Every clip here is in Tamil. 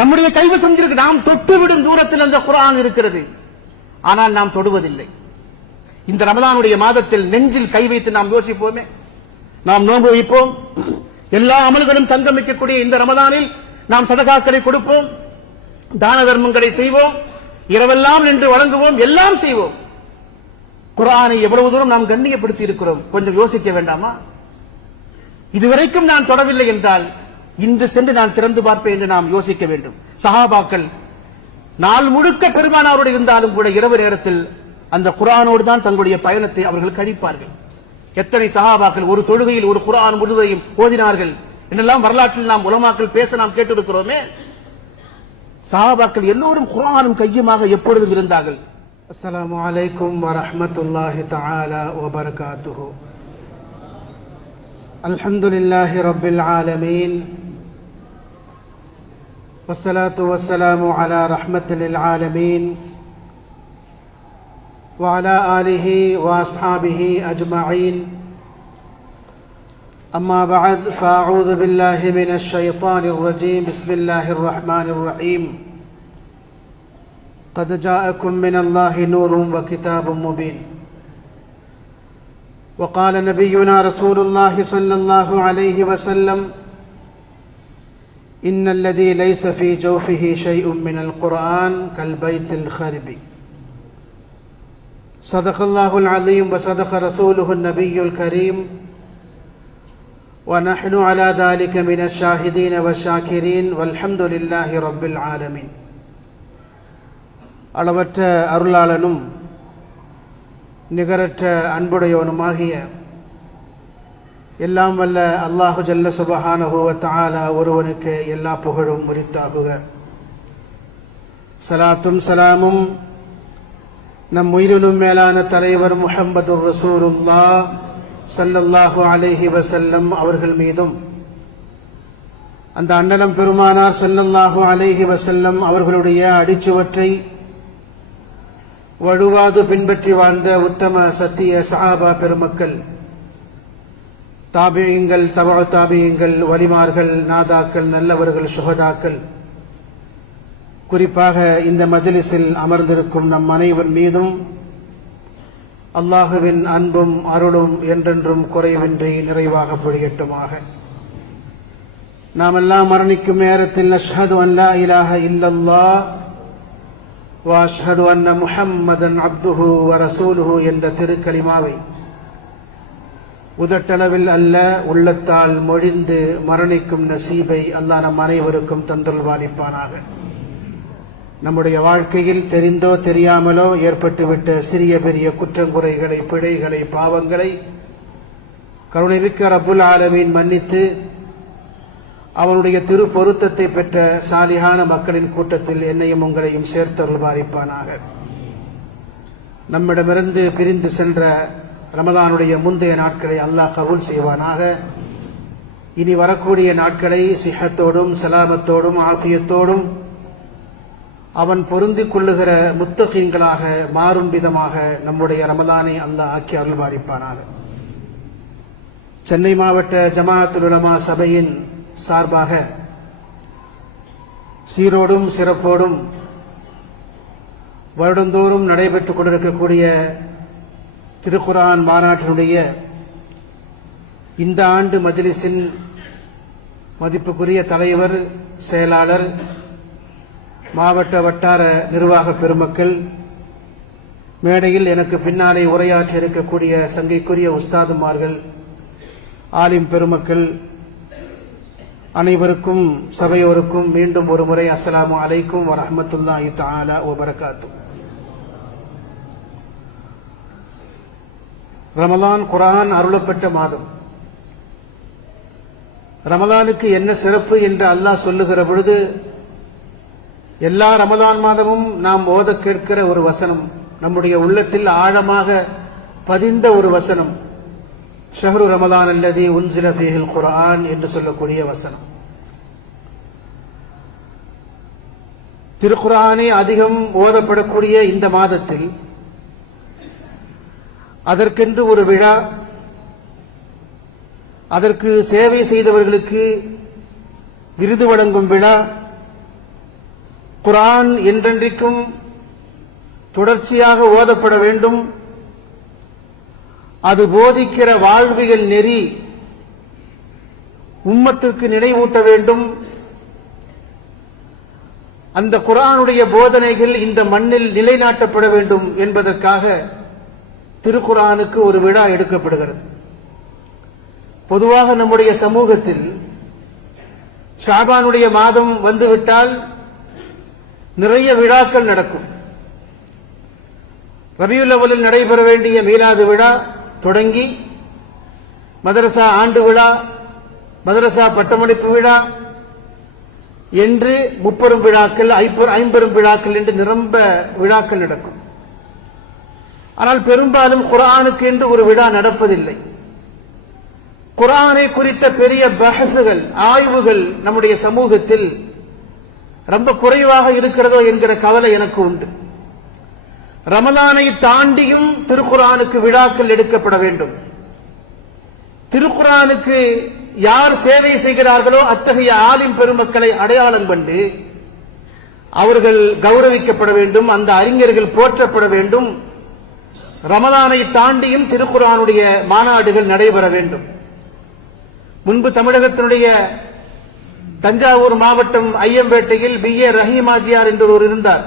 நம்முடைய கைவசம் இருக்கு. நாம் தொட்டுவிடும் தூரத்தில் அந்த குர்ஆன் இருக்கிறது. ஆனால் நாம் தொடுவதில்லை. இந்த ரமலானுடைய மாதத்தில் நெஞ்சில் கை வைத்து நாம் யோசிப்போமே. நாம் நோன்பு வைப்போம், எல்லா அமல்களும் சங்கமிக்கக்கூடிய இந்த ரமலானில் நாம் சதகாக்களை கொடுப்போம், தான தர்மங்களை செய்வோம், இரவெல்லாம் நின்று வழங்குவோம், எல்லாம் செய்வோம். குர்ஆனை எவ்வளவு தூரம் நாம் கண்ணியப்படுத்தி இருக்கிறோம், கொஞ்சம் யோசிக்க வேண்டாமா? இதுவரைக்கும் நான் தொடவில்லை என்றால் இன்று சென்று நான் திறந்து பார்ப்பேன் என்று நாம் யோசிக்க வேண்டும். சஹாபாக்கள் நாள் முழுக்க பெருமானாரோடு இருந்தாலும் கூட இரவு நேரத்தில் அந்த குர்ஆனோடு தான் தங்களுடைய பயணத்தை அவர்கள் கழிப்பார்கள். எத்தனை சஹாபாக்கள் ஒரு தொழுகையில் ஒரு குர்ஆன் முழுவதையும் ஓதினார்கள் என்னெல்லாம் வரலாற்றில் நாம் உலமாக்கள் பேச நாம் கேட்டிருக்கிறோமே. சஹாபாக்கள் எல்லோரும் குர்ஆனும் கையுமாக எப்பொழுதும் இருந்தார்கள். அஸ்ஸலாமு அலைக்கும் வரஹ்மத்துல்லாஹி தஆலா வபரகாத்துஹு. அல்ஹம்துலில்லாஹி ரப்பில் ஆலமீன் வஸ்ஸலாத்து வஸ்ஸலாமு அலா ரஹ்மத்தில் ஆலமீன் وعلى آله وأصحابه أجمعين. أما بعد فأعوذ بالله من الشيطان الرجيم. بسم الله الرحمن الرحيم. قد جاءكم من الله نور وكتاب مبين. وقال نبينا رسول الله صلى الله عليه وسلم إن الذي ليس في جوفه شيء من القرآن كالبيت الخرب. صدق الله العظيم وصدق رسوله النبي الكريم ونحن على ذلك من الشاهدين والشاكرين والحمد لله رب العالمين. அளவற்ற அருளாளனும் நிகரற்ற அன்புடையவனுமாகிய எல்லாம் வல்ல அல்லாஹு ஜல்ல சுப்ஹானஹு வ தஆலா ஒருவனுக்கு எல்லா புகழும் உரித்தாகுக. ஸலாத்தும் ஸலாமும் நம் உயிரினும் மேலான தலைவர் முஹம்மதுர் ரசூலுல்லாஹ் ஸல்லல்லாஹு அலைஹி வஸல்லம் அவர்கள் மீதும், அந்த அண்ணலம் பெருமானார் ஸல்லல்லாஹு அலைஹி வஸல்லம் அவர்களுடைய அடிச்சுவற்றை வழுவாது பின்பற்றி வாழ்ந்த உத்தம சத்திய சஹாபா பெருமக்கள், தாபியீங்கள், தபஅ தாபியீங்கள், வலிமார்கள், நாதாக்கள், நல்லவர்கள், சுஹதாக்கள், குறிப்பாக இந்த மஜ்லிஸில் அமர்ந்திருக்கும் நம் அனைவர் மீதும் அல்லாஹுவின் அன்பும் அருளும் என்றென்றும் குறைவின்றி நிறைவாக பொழியட்டுமாக. நாமெல்லாம் மரணிக்கும் நேரத்தில் அஷ்ஹது அன் லா இலாஹ இல்லல்லாஹ் வ அஷ்ஹது அன்ன முஹம்மதன் அப்துஹு வ ரசூலுஹு என்ற திருக்கலிமாவை உதட்டளவில் அல்ல உள்ளத்தால் மொழிந்து மரணிக்கும் நசீபை அல்லாஹ் நம் அனைவருக்கும் தந்தருள்வானிப்பானாக. நம்முடைய வாழ்க்கையில் தெரிந்தோ தெரியாமலோ ஏற்பட்டுவிட்ட சிறிய பெரிய குற்றங்குறைகளை, பிழைகளை, பாவங்களை கருணைமிக்க ரப்புல் ஆலமீன் மன்னித்து அவனுடைய திரு பொருத்தத்தை பெற்ற சாலிஹான மக்களின் கூட்டத்தில் என்னையும் உங்களையும் சேர்த்தருள்வாரிப்பானாக. நம்மிடமிருந்து பிரிந்து சென்ற ரமதானுடைய முந்தைய நாட்களை அல்லாஹ் கபூல் செய்வானாக. இனி வரக்கூடிய நாட்களை சிஹத்தோடும் சலாமத்தோடும் ஆஃபியத்தோடும் அவன் பொருந்திக் கொள்ளுகிற முத்தகீன்களாக மாறும் விதமாக நம்முடைய ரமலானை அல்லாஹ் ஆக்கி அருள்வாரிப்பானாக. சென்னை மாவட்ட ஜமாஅத்துல் உலமா சபையின் சார்பாக சீரோடும் சிறப்போடும் வருடந்தோறும் நடைபெற்றுக் கொண்டிருக்கக்கூடிய திருக்குர்ஆன் மாநாட்டினுடைய இந்த ஆண்டு மஜ்லிஸின் மதிப்புக்குரிய தலைவர், செயலாளர், மாவட்ட வட்டார நிர்வாக பெருமக்கள், மேடையில் எனக்கு பின்னாலே உரையாற்றி இருக்கக்கூடிய சங்கைக்குரிய உஸ்தாதுமார்கள், ஆலிம் பெருமக்கள் அனைவருக்கும் சபையோருக்கும் மீண்டும் ஒரு முறை அஸ்ஸலாமு அலைக்கும் வரஹ்மத்துல்லாஹி தஆலா வபரகாத்துஹு. ரமலான் குர்ஆன் அருளப்பட்ட மாதம். ரமலானுக்கு என்ன சிறப்பு என்று அல்லாஹ் சொல்லுகிற பொழுது எல்லா ரமலான் மாதமும் நாம் ஓத கேட்கிற ஒரு வசனம், நம்முடைய உள்ளத்தில் ஆழமாக பதிந்த ஒரு வசனம், ஷஹ்ரு ரமலான் அல்லதி உன்சில ஃபீஹில் குர்ஆன் என்று சொல்லக்கூடிய வசனம். திருக்குர்ஆனே அதிகம் ஓதப்படக்கூடிய இந்த மாதத்தில் அதற்கென்று ஒரு விழா, அதற்கு சேவை செய்தவர்களுக்கு விருது வழங்கும் விழா, குர்ஆன் என்றென்றைக்கும் தொடர்ச்சியாக ஓதப்பட வேண்டும். அது போதிக்கிற வாழ்வியல் நெறி உம்மத்திற்கு நினைவூட்ட வேண்டும். அந்த குர்ஆனுடைய போதனைகள் இந்த மண்ணில் நிலைநாட்டப்பட வேண்டும் என்பதற்காக திருக்குர்ஆனுக்கு ஒரு விழா எடுக்கப்படுகிறது. பொதுவாக நம்முடைய சமூகத்தில் ஷாபானுடைய மாதம் வந்துவிட்டால் நிறைய விழாக்கள் நடக்கும். ரபியுல் அவ்வலில் நடைபெற வேண்டிய மீலாது விழா தொடங்கி மதரசா ஆண்டு விழா, மதரசா பட்டமளிப்பு விழா என்று முப்பெரும் விழாக்கள், ஐம்பெரும் விழாக்கள் என்று நிரம்ப விழாக்கள் நடக்கும். ஆனால் பெரும்பாலும் குர்ஆனுக்கு என்று ஒரு விழா நடப்பதில்லை. குர்ஆனை குறித்த பெரிய பஹசுகள், ஆய்வுகள் நம்முடைய சமூகத்தில் ரொம்ப குறைவாக இருக்கிறதோ என்கிற கவலை எனக்கு உண்டு. ரமலானை தாண்டியும் திருக்குர்ஆனுக்கு விழாக்கள் எடுக்கப்பட வேண்டும். திருக்குர்ஆனுக்கு யார் சேவை செய்கிறார்களோ அத்தகைய ஆலிம் பெருமக்களை அடையாளம் கண்டு அவர்கள் கௌரவிக்கப்பட வேண்டும், அந்த அறிஞர்கள் போற்றப்பட வேண்டும். ரமலானை தாண்டியும் திருக்குர்ஆனுடைய மாநாடுகள் நடைபெற வேண்டும். முன்பு தமிழகத்தினுடைய தஞ்சாவூர் மாவட்டம் ஐயம்பேட்டையில் B.A. ரஹீமாஜியார் என்றொருவர் இருந்தார்.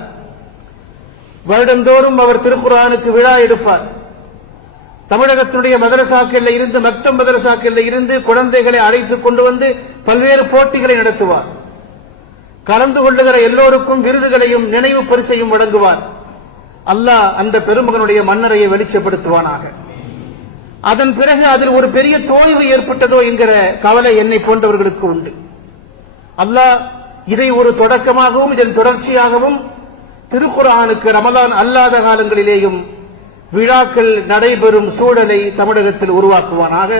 வருடந்தோறும் அவர் திருக்குர்ஆனுக்கு விழா எடுப்பார். தமிழகத்தினுடைய மதரசாக்கள் இருந்து, மக்தம் மதரசாக்கள் இருந்து குழந்தைகளை அழைத்துக் கொண்டு வந்து பல்வேறு போட்டிகளை நடத்துவார். கலந்து கொள்ளுகிற எல்லோருக்கும் விருதுகளையும் நினைவு பரிசையும் வழங்குவார். அல்லாஹ் அந்த பெருமகனுடைய மன்னரையை வெளிச்சப்படுத்துவானாக. அதன் பிறகு அதில் ஒரு பெரிய தோய்வு ஏற்பட்டதோ என்கிற கவலை என்னை போன்றவர்களுக்கு உண்டு. அல்லாஹ் இதை ஒரு தொடக்கமாகவும் இதன் தொடர்ச்சியாகவும் திருக்குர்ஆனுக்கு ரமலான் அல்லாத காலங்களிலேயும் விழாக்கள் நடைபெறும் சூழலை தமிழகத்தில் உருவாக்குவானாக.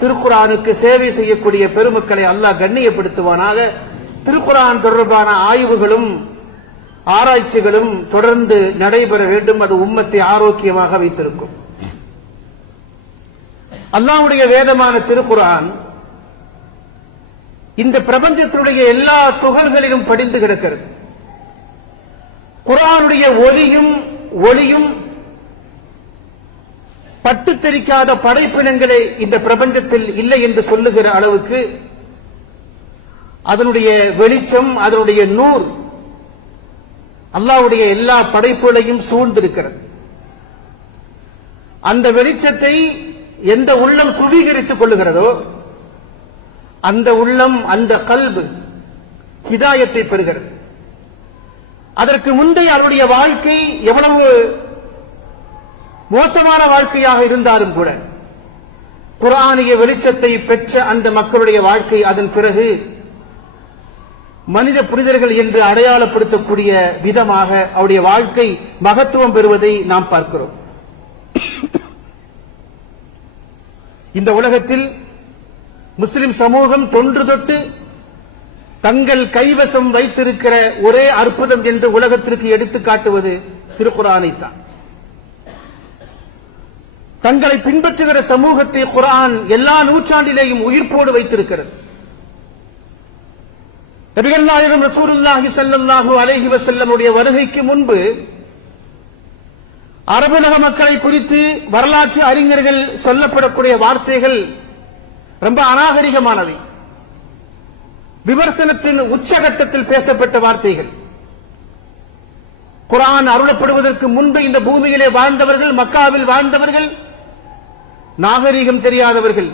திருக்குர்ஆனுக்கு சேவை செய்யக்கூடிய பெருமக்களை அல்லாஹ் கண்ணியப்படுத்துவானாக. திருக்குர்ஆன் தொடர்பான ஆய்வுகளும் ஆராய்ச்சிகளும் தொடர்ந்து நடைபெற வேண்டும். அது உம்மத்தை ஆரோக்கியமாக வைத்திருக்கும். அல்லாஹ்வுடைய வேதமான திருக்குர்ஆன் இந்த பிரபஞ்சத்தினுடைய எல்லா துகள்களிலும் படிந்து கிடக்கிறது. குர்ஆனுடைய ஒளியும் பட்டு தெரிக்காத படைப்பினங்களே இந்த பிரபஞ்சத்தில் இல்லை என்று சொல்லுகிற அளவுக்கு அதனுடைய வெளிச்சம், அதனுடைய நூர் அல்லாஹ்வுடைய எல்லா படைப்புகளையும் சூழ்ந்திருக்கிறது. அந்த வெளிச்சத்தை எந்த உள்ளம் சுவீகரித்துக் கொள்ளுகிறதோ அந்த உள்ளம், அந்த கல்பு ஹிதாயத்தை பெறுகிறது. அதற்கு முந்தைய அவருடைய வாழ்க்கை எவ்வளவு மோசமான வாழ்க்கையாக இருந்தாலும் கூட குர்ஆனிய வெளிச்சத்தை பெற்ற அந்த மக்களுடைய வாழ்க்கை அதன் பிறகு மனித புனிதர்கள் என்று அடையாளப்படுத்தக்கூடிய விதமாக அவருடைய வாழ்க்கை மகத்துவம் பெறுவதை நாம் பார்க்கிறோம். இந்த உலகத்தில் முஸ்லிம் சமூகம் தொன்று தொட்டு தங்கள் கைவசம் வைத்திருக்கிற ஒரே அற்புதம் என்று உலகத்திற்கு எடுத்துக் காட்டுவது திருக்குர்ஆனைத்தான். தங்களை பின்பற்றுகிற சமூகத்தை குர்ஆன் எல்லா நூற்றாண்டிலேயும் உயிர்ப்போடு வைத்திருக்கிறது. நபிகள் நாயகம் ரசூலுல்லாஹி ஸல்லல்லாஹு அலைஹி வஸல்லம் உடைய வருகைக்கு முன்பு அரபுலக மக்களை குறித்து வரலாற்று அறிஞர்கள் சொல்லப்படக்கூடிய வார்த்தைகள் ரொம்ப அநாகரிகமானவை. விமர்சனத்தின் உச்சகட்டத்தில் பேசப்பட்ட வார்த்தைகள். குர்ஆன் அருளப்படுவதற்கு முன்பு இந்த பூமியிலே வாழ்ந்தவர்கள், மக்காவில் வாழ்ந்தவர்கள் நாகரிகம் தெரியாதவர்கள்,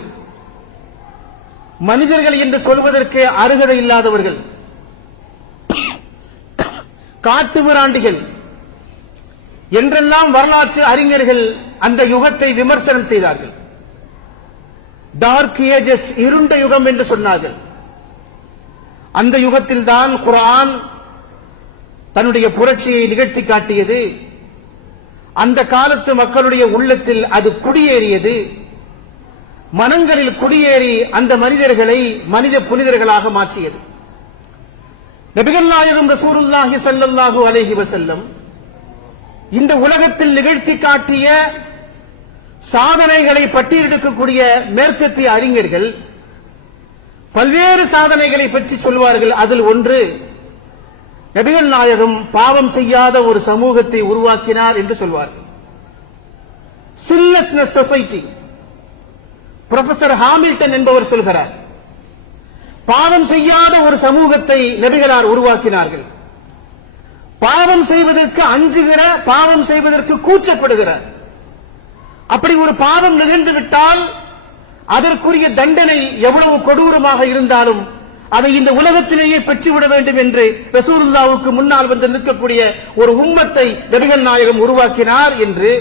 மனிதர்கள் என்று சொல்வதற்கு அருகதை இல்லாதவர்கள், காட்டுமிராண்டிகள் என்றெல்லாம் வரலாற்று அறிஞர்கள் அந்த யுகத்தை விமர்சனம் செய்தார்கள். டார்க் ஏஜஸ், இருண்ட யுகம் என்று சொன்னார்கள். அந்த யுகத்தில் தான் குர்ஆன் தன்னுடைய புரட்சியை நிகழ்த்தி காட்டியது. அந்த காலத்து மக்களுடைய உள்ளத்தில் அது குடியேறியது. மனங்களில் குடியேறி அந்த மனிதர்களை மனித புனிதர்களாக மாற்றியது. நபிகள் நாயகம் ரசூலுல்லாஹி ஸல்லல்லாஹு அலைஹி வஸல்லம் இந்த உலகத்தில் நிகழ்த்தி காட்டிய சாதனைகளை பட்டியலிடக்கூடிய மேற்கத்திய அறிஞர்கள் பல்வேறு சாதனைகளை பற்றி சொல்வார்கள். அதில் ஒன்று நபிகள் நாயகம் பாவம் செய்யாத ஒரு சமூகத்தை உருவாக்கினார் என்று சொல்வார். சின்லெஸ்னஸ் சொசைட்டி. புரொஃபசர் ஹாமில்டன் என்பவர் சொல்கிறார், பாவம் செய்யாத ஒரு சமூகத்தை நபிகளார் உருவாக்கினார்கள். பாவம் செய்வதற்கு அஞ்சுகிற, பாவம் செய்வதற்கு கூச்சப்படுகிறார். அப்படி ஒரு பாவம் நிகழ்ந்து விட்டால் அதற்குரிய தண்டனை எவ்வளவு கொடூரமாக இருந்தாலும் அதை இந்த உலகத்திலேயே பெற்றுவிட வேண்டும் என்று ரசூலுல்லாஹ்வுக்கு முன்னால் வந்து நிற்கக்கூடிய ஒரு உம்மத்தை நபிகள் நாயகம் உருவாக்கினார் என்று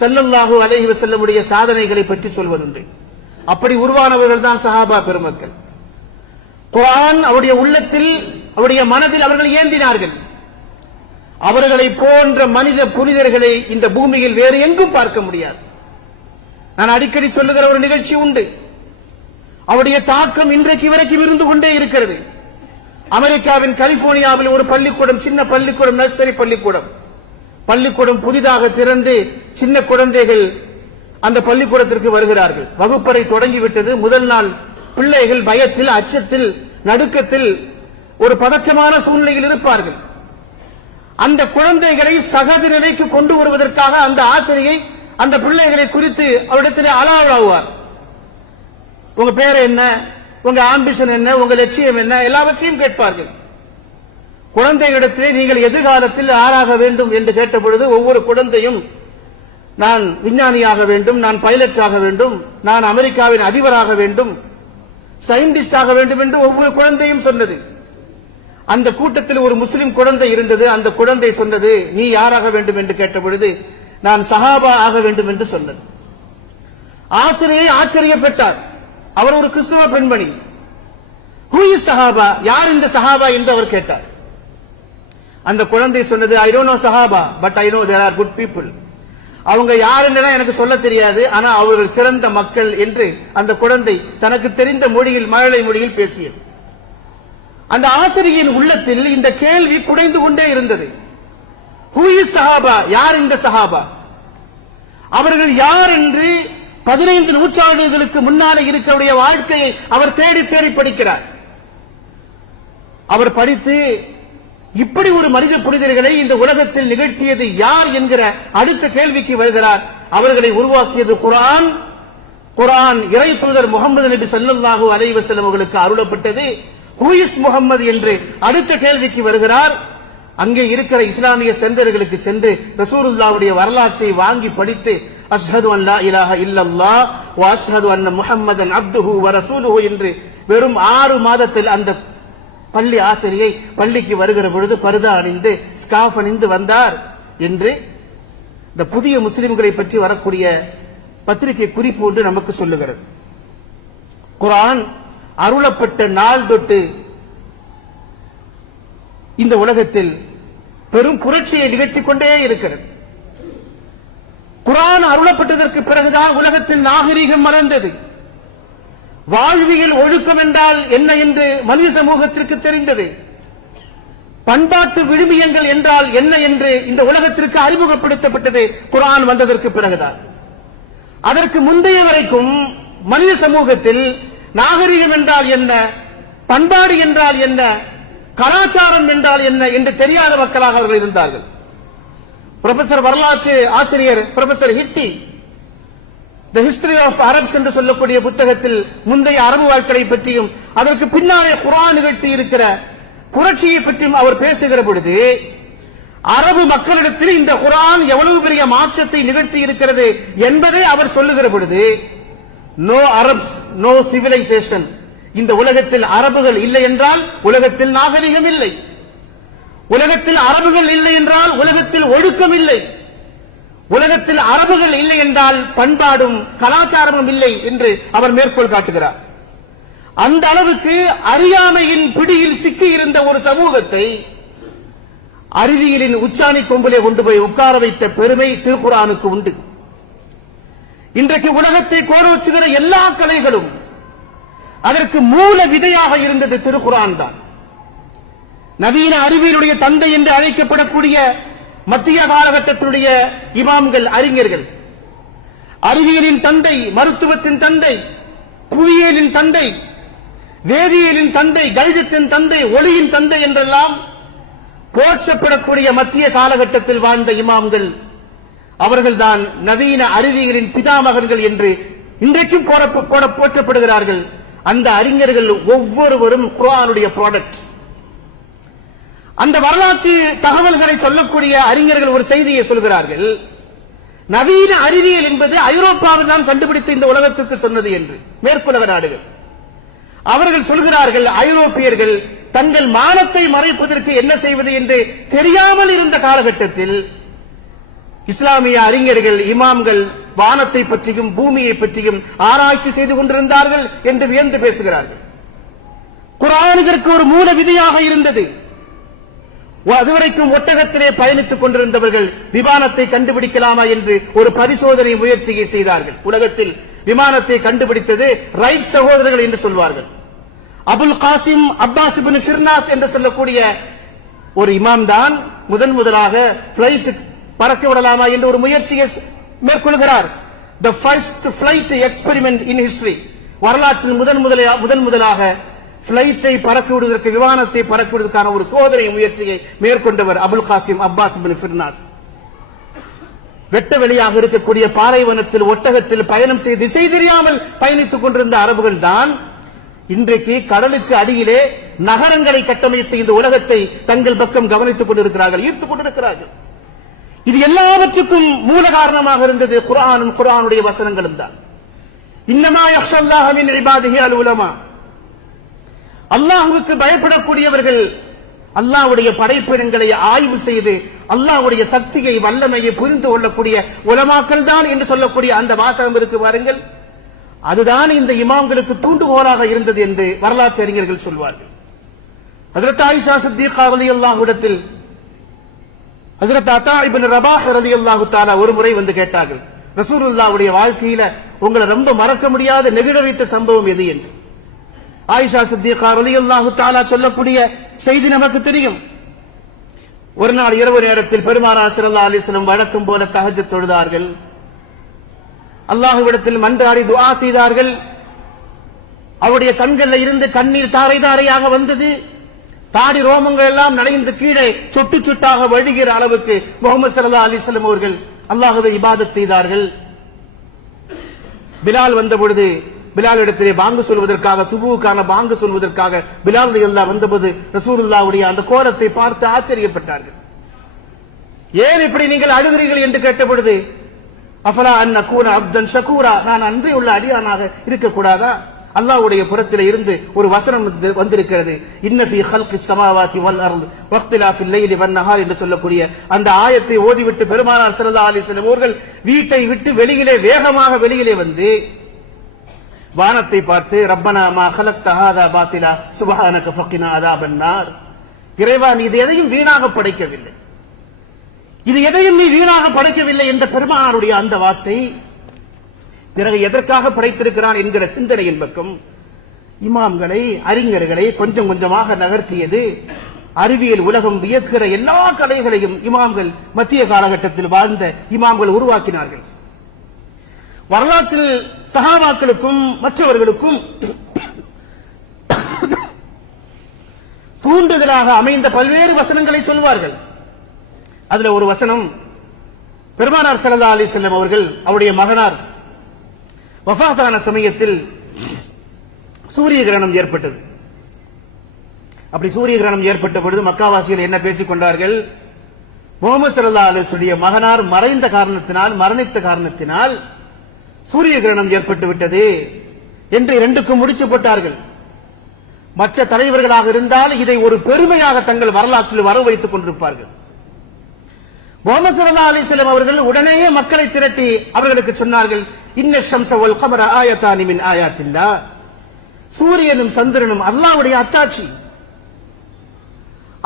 ஸல்லல்லாஹு அலைஹி வஸல்லமுடைய சாதனைகளை பற்றி சொல்வதுண்டு. அப்படி உருவானவர்கள் தான் சஹாபா பெருமக்கள். குர்ஆன் அவருடைய உள்ளத்தில், அவருடைய மனதில் அவர்கள் ஏந்தினார்கள். அவர்களை போன்ற மனித புனிதர்களை இந்த பூமியில் வேறு எங்கும் பார்க்க முடியாது. நான் அடிக்கடி சொல்லுகிற ஒரு நிகழ்ச்சி உண்டு. அவருடைய தாக்கம் இன்றைக்கு வரைக்கும் இருந்து கொண்டே இருக்கிறது. அமெரிக்காவின் கலிபோர்னியாவில் ஒரு பள்ளிக்கூடம், சின்ன பள்ளிக்கூடம், நர்சரி பள்ளிக்கூடம் புதிதாக திறந்து சின்ன குழந்தைகள் அந்த பள்ளிக்கூடத்திற்கு வருகிறார்கள். வகுப்பறை தொடங்கிவிட்டது. முதல் நாள் பிள்ளைகள் பயத்தில், அச்சத்தில், நடுக்கத்தில், ஒரு பதற்றமான சூழ்நிலையில் இருப்பார்கள். அந்த குழந்தைகளை சகஜ நிலைக்கு கொண்டு வருவதற்காக அந்த ஆசிரியை அந்த பிள்ளைகளை குறித்து அவரிடத்திலே அலாவுவார். உங்க பேர் என்ன, உங்க ஆம்பிஷன் என்ன, உங்க லட்சியம் என்ன, எல்லாவற்றையும் கேட்பார்கள். குழந்தைகளிடத்திலே நீங்கள் எதிர்காலத்தில் ஆராக வேண்டும் என்று கேட்ட பொழுது ஒவ்வொரு குழந்தையும் நான் விஞ்ஞானியாக வேண்டும், நான் பைலட் ஆக வேண்டும், நான் அமெரிக்காவின் அதிபராக வேண்டும், சயின்டிஸ்ட் ஆக வேண்டும் என்று ஒவ்வொரு குழந்தையும் சொன்னது. அந்த கூட்டத்தில் ஒரு முஸ்லிம் குழந்தை இருந்தது. அந்த குழந்தை சொன்னது, நீ யாராக வேண்டும் என்று கேட்ட பொழுது நான் சஹாபா ஆக வேண்டும் என்று சொன்னது. ஆசிரியை ஆச்சரியப்பட்டார். அவர் ஒரு கிறிஸ்தவ பெண்மணி. ஹூ இஸ் சஹாபா, யார் இந்த சஹாபா என்று அவர் கேட்டார். அந்த குழந்தை சொன்னது, ஐ டோன்ட் நோ சஹாபா but I know there are good people. அவங்க யாருன்னு எனக்கு சொல்ல தெரியாது, ஆனா அவர்கள் சிறந்த மக்கள் என்று அந்த குழந்தை தனக்கு தெரிந்த மொழியில், மழலை மொழியில் பேசியது. அந்த ஆசிரியரின் உள்ளத்தில் இந்த கேள்வி குடைந்து கொண்டே இருந்தது. ஹூ இஸ் சஹாபா, யார் இந்த சஹாபா, அவர்கள் யார் என்று 15 நூற்றாண்டுகளுக்கு முன்னாலே இருக்கக்கூடிய வாழ்க்கையை அவர் தேடி தேடி படிக்கிறார். அவர் படித்து இப்படி ஒரு மனித புனிதர்களை இந்த உலகத்தில் நிகழ்த்தியது யார் என்கிற அடுத்த கேள்விக்கு வருகிறார். அவர்களை உருவாக்கியது குர்ஆன். குர்ஆன் இறை தூதர் முகமது நபி ஸல்லல்லாஹு அலைஹி வஸல்லம் அவர்களுக்கு அருளப்பட்டது. ஹூ இஸ் முஹம்மது என்று அடுத்த கேள்விக்கு வருகிறார். அங்கே இருக்கிற இஸ்லாமிய செந்தர்களுக்கு சென்று ரசூலுல்லாஹ்வுடைய வரலாற்றை வாங்கி படித்து அஷ்ஹது அன் லா இலாஹ இல்லல்லாஹ் வ அஷ்ஹது அன்ன முஹம்மதன் அப்துஹு வ ரசூலுஹு என்று வெறும் 6 மாதத்தில் அந்த பள்ளி ஆசிரியை பள்ளிக்கு வருகிற பொழுது பர்தா அணிந்து, ஸ்கார்ஃப் அணிந்து வந்தார் என்று இந்த புதிய முஸ்லிம்களை பற்றி வரக்கூடிய பத்திரிகை குறிப்பு ஒன்று நமக்கு சொல்லுகிறது. குர்ஆன் அருளப்பட்ட நாள் தொட்டு இந்த உலகத்தில் பெரும் புரட்சியை நிகழ்த்திக் கொண்டே இருக்கிறது. குர்ஆன் அருளப்பட்டதற்கு பிறகுதான் உலகத்தில் நாகரீகம் மலர்ந்தது. வாழ்வியல் ஒழுக்கம் என்றால் என்ன என்று மனித சமூகத்திற்கு தெரிந்தது. பண்பாட்டு விழுமியங்கள் என்றால் என்ன என்று இந்த உலகத்திற்கு அறிமுகப்படுத்தப்பட்டது குர்ஆன் வந்ததற்கு பிறகுதான். அதற்கு முந்தைய வரைக்கும் மனித சமூகத்தில் நாகரீகம் என்றால் என்ன, பண்பாடு என்றால் என்ன, கலாச்சாரம் என்றால் என்ன என்று தெரியாத மக்களாக அவர்கள் இருந்தார்கள். புரொஃபசர் வரலாற்று ஆசிரியர் professor Hitti the history of Arabs என்று சொல்லக்கூடிய புத்தகத்தில் முந்தைய அரபு வாழ்க்கை பற்றியும் அதற்கு பின்னாலே குர்ஆன் நிகழ்த்தி இருக்கிற புரட்சியை பற்றியும் அவர் பேசுகிற பொழுது அரபு மக்களிடத்தில் இந்த குர்ஆன் எவ்வளவு பெரிய மாற்றத்தை நிகழ்த்தி இருக்கிறது என்பதை அவர் சொல்லுகிற பொழுது, நோ அரப்ஸ் நோ சிவிலைசேஷன், இந்த உலகத்தில் அரபுகள் இல்லை என்றால் உலகத்தில் நாகரிகம் இல்லை, உலகத்தில் அரபுகள் இல்லை என்றால் உலகத்தில் ஒழுக்கம் இல்லை, உலகத்தில் அரபுகள் இல்லை என்றால் பண்பாடும் கலாச்சாரமும் இல்லை என்று அவர் மேற்கோள் காட்டுகிறார். அந்த அளவுக்கு அறியாமையின் பிடியில் சிக்கி இருந்த ஒரு சமூகத்தை அறிவியலின் உச்சாணி கொம்பிலே கொண்டு போய் உட்கார வைத்த பெருமை திருக்குர்ஆனுக்கு உண்டு. இன்றைக்கு உலகத்தை கோலோச்சுகிற எல்லா கலைகளும் அதற்கு மூல விதையாக இருந்தது திருக்குர்ஆன் தான். நவீன அறிவியலுடைய தந்தை என்று அழைக்கப்படக்கூடிய மத்திய காலகட்டத்தினுடைய இமாம்கள், அறிஞர்கள், அறிவியலின் தந்தை, மருத்துவத்தின் தந்தை, புவியியலின் தந்தை, வேதியியலின் தந்தை, கணிதத்தின் தந்தை, ஒளியின் தந்தை என்றெல்லாம் போற்றப்படக்கூடிய மத்திய காலகட்டத்தில் வாழ்ந்த இமாம்கள், அவர்கள்தான் நவீன அறிவியலின் பிதாமகன்கள் என்று இன்றைக்கும் போற்றப்படுகிறார்கள். அந்த அறிஞர்கள் ஒவ்வொருவரும் குர்ஆனுடைய ப்ராடக்ட். அந்த வரலாற்று தகவல்களை சொல்லக்கூடிய அறிஞர்கள் ஒரு செய்தியை சொல்கிறார்கள். நவீன அறிவியல் என்பது ஐரோப்பாவில் தான் கண்டுபிடித்து இந்த உலகத்திற்கு சொன்னது என்று. மேற்குலக நாடுகள் அவர்கள் சொல்கிறார்கள், ஐரோப்பியர்கள் தங்கள் மானத்தை மறைப்பதற்கு என்ன செய்வது என்று தெரியாமல் இருந்த காலகட்டத்தில் இஸ்லாமிய அறிஞர்கள், இமாம்கள் வானத்தை பற்றியும் பூமியை பற்றியும் ஆராய்ச்சி செய்து கொண்டிருந்தார்கள் என்று வியந்து பேசுகிறார்கள். குர்ஆன் இதற்கு ஒரு மூல விதியாக இருந்தது. அதுவரைக்கும் ஒட்டகத்திலே பயணித்துக் கொண்டிருந்தவர்கள் விமானத்தை கண்டுபிடிக்கலாமா என்று ஒரு பரிசோதனை முயற்சியை செய்தார்கள். உலகத்தில் விமானத்தை கண்டுபிடித்தது ரைட் சகோதரர்கள் என்று சொல்வார்கள். அபுல் காசிம் அப்பாஸ் இப்னு ஃபிர்னாஸ் என்று சொல்லக்கூடிய ஒரு இமாம் தான் முதலாக பிளைட் பறக்க விடலாமா என்று ஒரு முயற்சியை மேற்கொள்கிறார். The first flight experiment in history. வரலாற்றில் முதலாக பிளைட்டை பறக்க விடுவதற்கு, விமானத்தை பறக்க விடுவதற்கான ஒரு சோதனை முயற்சியை மேற்கொண்டவர் அபுல் காசிம் அப்பாஸ் இப்னு ஃபிர்னாஸ். வெட்ட வெளியாக இருக்கக்கூடிய பாலைவனத்தில் ஒட்டகத்தில் பயணம் செய்து திசை தெரியாமல் பயணித்துக் கொண்டிருந்த அரபுகள் தான் இன்றைக்கு கடலுக்கு அடியிலே நகரங்களை கட்டமைத்து இந்த உலகத்தை தங்கள் பக்கம் கவனித்துக் கொண்டிருக்கிறார்கள், ஈர்த்துக் கொண்டிருக்கிறார்கள். இது எல்லாவற்றுக்கும் மூல காரணமாக இருந்தது குர்ஆனும் குர்ஆனுடைய வசனங்களும் தான். இன்னமா யக்ஷல்லாஹ மின் இபாதிஹி அல் உலமா. அல்லாஹ்வுக்கு பயப்படக்கூடியவர்கள், அல்லாஹ்வுடைய படைப்பினங்களை ஆய்வு செய்து அல்லாஹ்வுடைய சக்தியை, வல்லமையை புரிந்து கொள்ளக்கூடிய உலமாக்கள் தான் என்று சொல்லக்கூடிய அந்த வாசகம் இருக்கு பாருங்கள். அதுதான் இந்த இமாம்களுக்கு தூண்டுகோலாக இருந்தது என்று வரலாற்று அறிஞர்கள் சொல்வார்கள். ஹஜ்ரத் ஆயிஷா சித்திகா ரலியல்லாஹு இடத்தில் ஹஜ்ரத் அத்தா இப்னு ரபாஹ் ரலியல்லாஹு தஆலா ஒரு முறை வந்து கேட்டார்கள், ரசூலுல்லாஹ்வுடைய வாழ்க்கையில உங்களை ரொம்ப மறக்க முடியாத நெகிழ வைத்த சம்பவம் எது என்று. ஆயிஷா சித்திகா ரலியல்லாஹு தஆலா சொல்லக்கூடிய செய்தி நமக்கு தெரியும். ஒரு நாள் இரவு நேரத்தில் பெருமானார் ஸல்லல்லாஹு அலைஹி வஸல்லம் வழக்கம் போல தஹஜ்ஜத் தொழுதார்கள். அல்லாஹ்விடத்தில் மன்றாடி துஆ செய்தார்கள். அவருடைய கண்களில் இருந்து கண்ணீர் தாரை தாரையாக வந்தது. தாடி ரோமங்கள் எல்லாம் நனைந்து கீழே சொட்டு சொட்டாக வழிகிற அளவுக்கு முஹம்மது ஸல்லல்லாஹு அலைஹி வஸல்லம் அவர்கள் அல்லாஹ்வை இபாதத் செய்தார்கள். பிலால் வந்த பொழுது பிலாலிடத்திலே பாங்கு சொல்வதற்காக, சுபுவுக்கான பாங்கு சொல்வதற்காக பிலால் ரலியல்லாஹு வந்தபோது ரசூலுல்லாஹ்வுடைய அந்த கோலத்தை பார்த்து ஆச்சரியப்பட்டார்கள். ஏன் இப்படி நீங்கள் அழுகிறீர்கள் என்று கேட்ட பொழுது, அஃபலா அன் நகூன அப்தன் ஷகூரா, நான் நன்றியுள்ள அடியானாக இருக்கக்கூடாதா? அல்லாஹ்வுடைய புறத்திலே இருந்து ஒரு வசனம் வந்திருக்கிறது, இன்ன ஃபீ ஹல்கிஸ் ஸமாவாதி வல் அர்த் வக்திலாஃபில் லைலி வன் நஹார் என்று சொல்லக்கூடிய அந்த ஆயத்தை ஓதிவிட்டு பெருமானார் ஸல்லல்லாஹு அலைஹி வஸல்லம் அவர்கள் வீட்டை விட்டு வேகமாக வெளியிலே வந்து வானத்தை பார்த்து, ரப்பனா மா ஹலக்த ஹாதா பாத்திலா சுப்ஹானக ஃபகினா அஸாபன் நார், இறைவா நீ இது எதையும் வீணாக படைக்கவில்லை, இது எதையும் நீ வீணாக படைக்கவில்லை என்ற பெருமானாருடைய அந்த வார்த்தை பிறகு எதற்காக படைத்திருக்கிறான் என்கிற சிந்தனையின் பக்கம் இமாம்களை, அறிஞர்களை கொஞ்சம் கொஞ்சமாக நகர்த்தியது. அறிவியல் உலகம் வியக்கிற எல்லா கலைகளையும் இமாம்கள், மத்திய காலகட்டத்தில் வாழ்ந்த இமாம்கள் உருவாக்கினார்கள். வரலாற்றில் சஹாபாக்களுக்கும் மற்றவர்களுக்கும் தூண்டுதலாக அமைந்த பல்வேறு வசனங்களை சொல்வார்கள். அதுல ஒரு வசனம், பெருமானார் ஸல்லல்லாஹு அலைஹி வஸல்லம் அவர்கள் அவருடைய மகனார் வஃபாத்தான சமயத்தில் சூரிய கிரகணம் ஏற்பட்டது. அப்படி சூரிய கிரகணம் ஏற்பட்ட பொழுது மக்காவாசிகள் என்ன பேசிக் கொண்டார்கள்? முஹம்மது ஸல்லல்லாஹு அலைஹி வஸல்லம் மகனார் மரணித்த காரணத்தினால் சூரிய கிரகணம் ஏற்பட்டு விட்டது என்று இரண்டுக்கும் முடிச்சு போட்டார்கள். மற்ற தலைவர்களாக இருந்தால் இதை ஒரு பெருமையாக தங்கள் வரலாற்றில் வர வைத்துக் கொண்டிருப்பார்கள். முஹம்மது ஸல்லல்லாஹு அலைஹி வஸல்லம் அவர்கள் உடனேயே மக்களை திரட்டி அவர்களுக்கு சொன்னார்கள், இன்ன ஷம்ஸ வல் கமர ஆயத்தானி மின் ஆயாத்தில்லாஹ், சூரியனும் சந்திரனும் அல்லாஹ்வுடைய அத்தாட்சி,